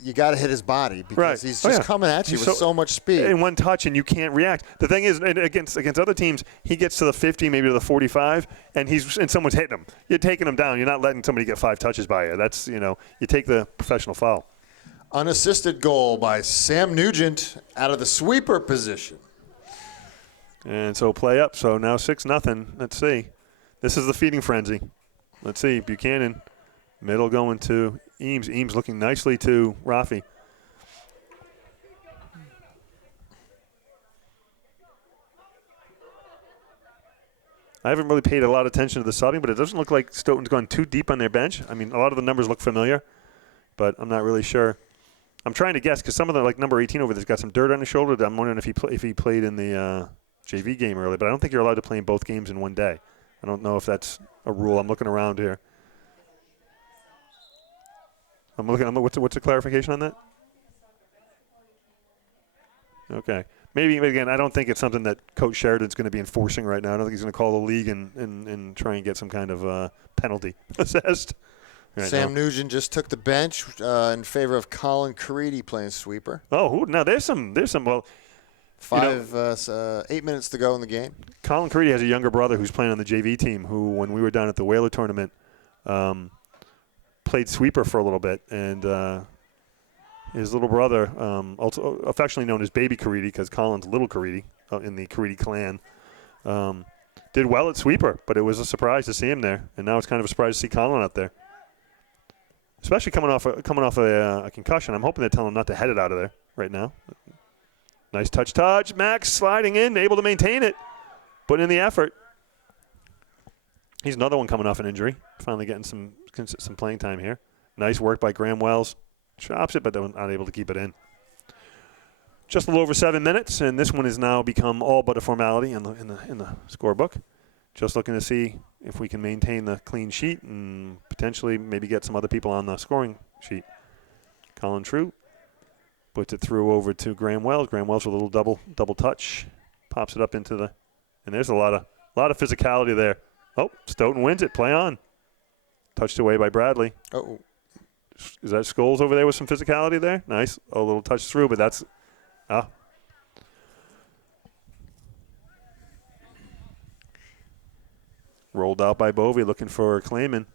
You got to hit his body because Right. he's just coming at you He's with so much speed. In one touch, and you can't react. The thing is, and against other teams, he gets to the 50, maybe to the 45, and someone's hitting him. You're taking him down. You're not letting somebody get 5 touches by you. That's, you take the professional foul. Unassisted goal by Sam Nugent out of the sweeper position. And so play up. So now 6-0. Let's see. This is the feeding frenzy. Let's see. Buchanan, middle going to Eames. Eames looking nicely to Rafi. I haven't really paid a lot of attention to the subbing, but it doesn't look like Stoughton's gone too deep on their bench. I mean, a lot of the numbers look familiar, but I'm not really sure. I'm trying to guess because some of the, like number 18 over there's got some dirt on his shoulder. I'm wondering if he played in the JV game early, but I don't think you're allowed to play in both games in one day. I don't know if that's a rule. I'm looking around here. What's the clarification on that? Okay. Maybe, again, I don't think it's something that Coach Sheridan's going to be enforcing right now. I don't think he's going to call the league and try and get some kind of penalty assessed. Right Sam now. Nugent just took the bench in favor of Colin Caridi playing sweeper. Oh, now there's some. Well, 8 minutes to go in the game. Colin Caridi has a younger brother who's playing on the JV team who, when we were down at the Whaler tournament, played sweeper for a little bit. And his little brother, also affectionately known as Baby Caridi because Colin's little Caridi in the Caridi clan, did well at sweeper. But it was a surprise to see him there. And now it's kind of a surprise to see Colin out there. Especially coming off a concussion. I'm hoping they're telling him not to head it out of there right now. Nice touch. Max sliding in, able to maintain it. Putting in the effort. He's another one coming off an injury. Finally getting some playing time here. Nice work by Graham Wells. Chops it, but not able to keep it in. Just a little over 7 minutes, and this one has now become all but a formality in the scorebook. Just looking to see if we can maintain the clean sheet and potentially maybe get some other people on the scoring sheet. Colin True puts it through over to Graham Wells. Graham Wells with a little double touch, pops it up into the, and there's a lot of physicality there. Oh, Stoughton wins it. Play on. Touched away by Bradley. Oh, Is that Scholes over there with some physicality there? Nice. A little touch through, but that's rolled out by Bovey, looking for Clayman.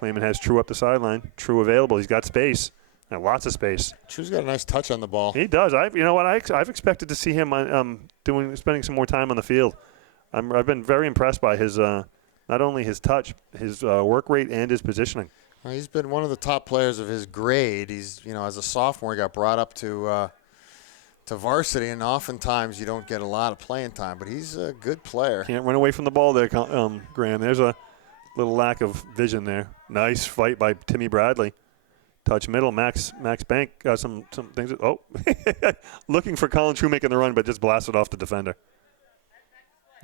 Clayman has True up the sideline. True available. He's got space. And lots of space. True's got a nice touch on the ball. He does. I've expected to see him spending some more time on the field. I've been very impressed by his not only his touch, his work rate, and his positioning. Well, he's been one of the top players of his grade. He's, as a sophomore, he got brought up to varsity, and oftentimes you don't get a lot of playing time, but he's a good player. Can't run away from the ball there, Graham. There's a little lack of vision there. Nice fight by Timmy Bradley. Touch middle. Max Bank got some things. Oh, looking for Colin True making the run, but just blasted off the defender.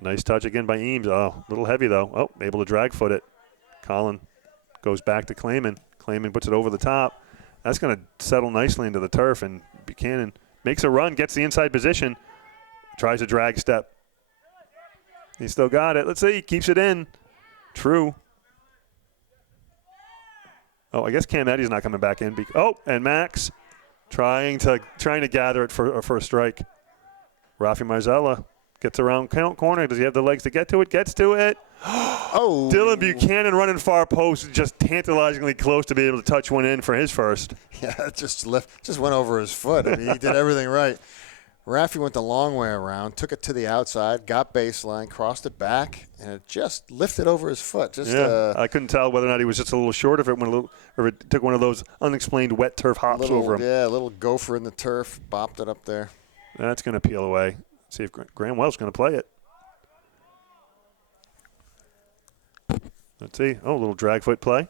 Nice touch again by Eames. Oh, a little heavy, though. Oh, able to drag foot it. Colin goes back to Clayman. Clayman puts it over the top. That's going to settle nicely into the turf, and Buchanan makes a run, gets the inside position, tries a drag step. He still got it. Let's see. Keeps it in. True. Oh, I guess Cam Eddy's not coming back in. And Max trying to gather it for a strike. Rafi Marzella gets around corner. Does he have the legs to get to it? Gets to it. Oh. Dylan Buchanan running far post, just tantalizingly close to be able to touch one in for his first. Yeah, it just went over his foot. I mean, he did everything right. Rafi went the long way around, took it to the outside, got baseline, crossed it back, and it just lifted over his foot. I couldn't tell whether or not he was just a little short, if it took one of those unexplained wet turf hops over him. Yeah, a little gopher in the turf, bopped it up there. That's going to peel away. See if Graham Wells going to play it. Let's see. Oh, a little drag foot play.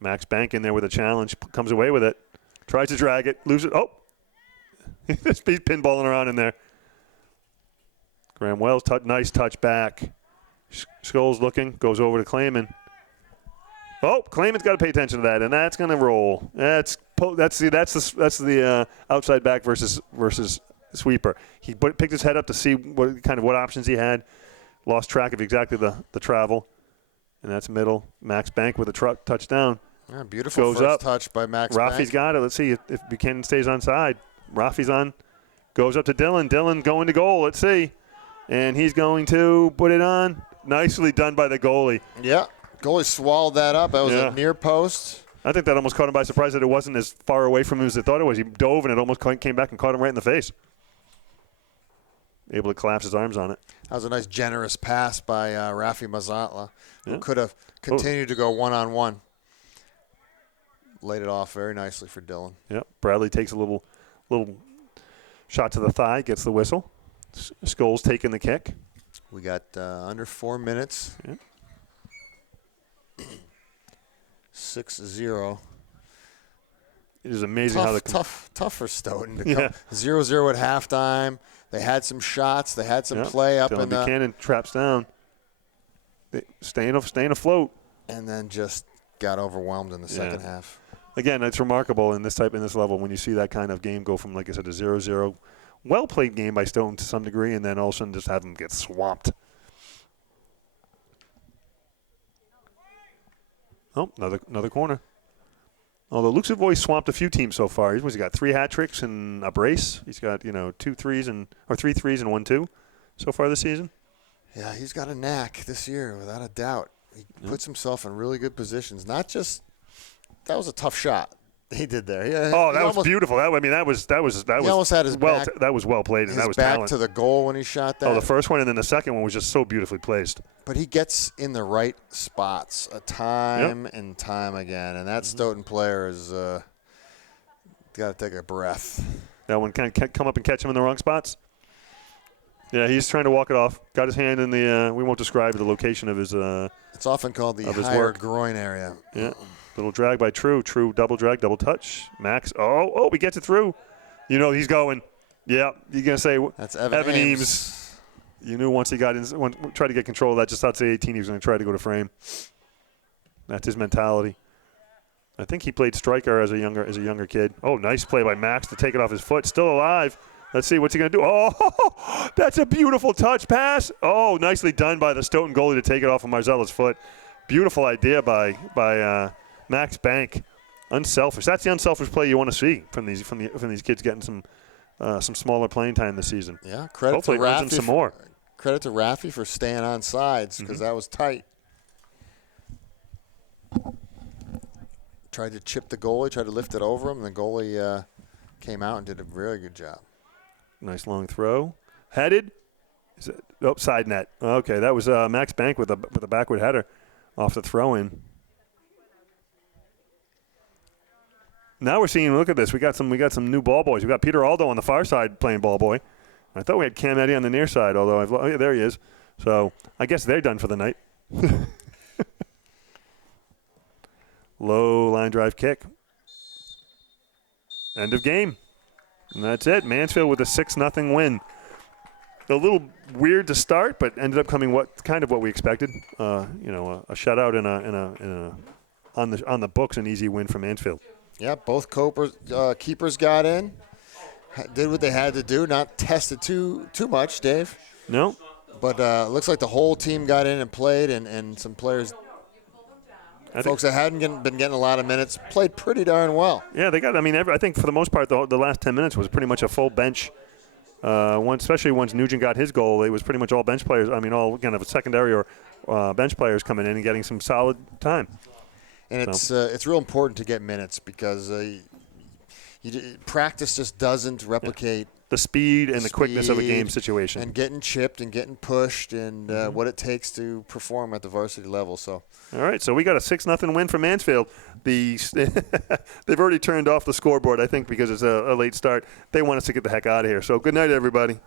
Max Bank in there with a challenge, comes away with it, tries to drag it, loses it. Oh, he's pinballing around in there. Graham Wells, nice touch back. Scholes looking, goes over to Clayman. Oh, Clayman's got to pay attention to that, and that's going to roll. That's the outside back versus sweeper. He picked his head up to see what options he had. Lost track of exactly the travel, and that's middle. Max Bank with a touchdown. Yeah, beautiful goes first up. Touch by Max Rafi's Bank. got it. Let's see if Buchanan stays on side. Rafi's on. Goes up to Dylan. Dylan going to goal. Let's see. And he's going to put it on. Nicely done by the goalie. Yeah. Goalie swallowed that up. That was a near post. I think that almost caught him by surprise that it wasn't as far away from him as they thought it was. He dove and it almost came back and caught him right in the face. Able to collapse his arms on it. That was a nice generous pass by Rafi Mazzatla, who could have continued to go one-on-one. Laid it off very nicely for Dylan. Yep. Bradley takes a little shot to the thigh, gets the whistle. Scholes taking the kick. We got under 4 minutes. Yep. 6-0. It is amazing how tough for Stoughton to come 0-0 at halftime. They had some shots. They had some play up Dylan in the Buchanan traps down. Staying afloat. And then just got overwhelmed in the second half. Again, it's remarkable in this level when you see that kind of game go from, like I said, a 0-0. Well-played game by Stoughton to some degree, and then all of a sudden just have them get swamped. Oh, another corner. Although Luke Savoy swamped a few teams so far. He's got 3 hat tricks and a brace. He's got 3 threes and 1-2 so far this season. Yeah, he's got a knack this year, without a doubt. He puts himself in really good positions. Not just that was a tough shot he did there. That was beautiful. That was he almost had his back. That was well played, and that was back talent. to the goal when he shot that. Oh, the first one and then the second one was just so beautifully placed. But he gets in the right spots time and time again, and that Stoughton player is got to take a breath. That one can't come up and catch him in the wrong spots. Yeah, he's trying to walk it off. Got his hand in the. We won't describe the location of his. It's often called the higher groin area. Yeah. Little drag by True. True double drag, double touch. Max. Oh, he gets it through. He's going. Yeah, you're going to say that's Evan Eames. You knew once he got in, tried to get control of that just outside 18, he was going to try to go to frame. That's his mentality. I think he played striker as a younger kid. Oh, nice play by Max to take it off his foot. Still alive. Let's see what's he going to do. Oh, that's a beautiful touch pass. Oh, nicely done by the Stoughton goalie to take it off of Marzella's foot. Beautiful idea by Max Bank. Unselfish. That's the unselfish play you want to see from these kids getting some smaller playing time this season. Yeah, hopefully earns them some more. Credit to Rafi for staying on sides because that was tight. Tried to chip the goalie, tried to lift it over him, and the goalie came out and did a very good job. Nice long throw. Headed. Side net. Okay, that was Max Bank with a backward header off the throw-in. Now we're seeing, look at this, we got some new ball boys. We got Peter Aldo on the far side playing ball boy. I thought we had Cam Eddy on the near side, although there he is. So I guess they're done for the night. Low line drive kick. End of game. And that's it. Mansfield with a 6-0 win. A little weird to start, but ended up coming what we expected. A shutout and on the books, an easy win for Mansfield. Yeah, both keepers got in, did what they had to do, not tested too much, Dave. No, But looks like the whole team got in and played, and some players, folks that hadn't been getting a lot of minutes, played pretty darn well. Yeah, they got. I mean, I think for the most part, the last 10 minutes was pretty much a full bench. Especially once Nugent got his goal, it was pretty much all bench players. I mean, all kind of secondary or bench players coming in and getting some solid time. And it's real important to get minutes because practice just doesn't replicate the speed and the quickness of a game situation. And getting chipped and getting pushed and what it takes to perform at the varsity level. So. All right, so we got a 6-0 win for Mansfield. They've already turned off the scoreboard, I think, because it's a late start. They want us to get the heck out of here. So good night, everybody.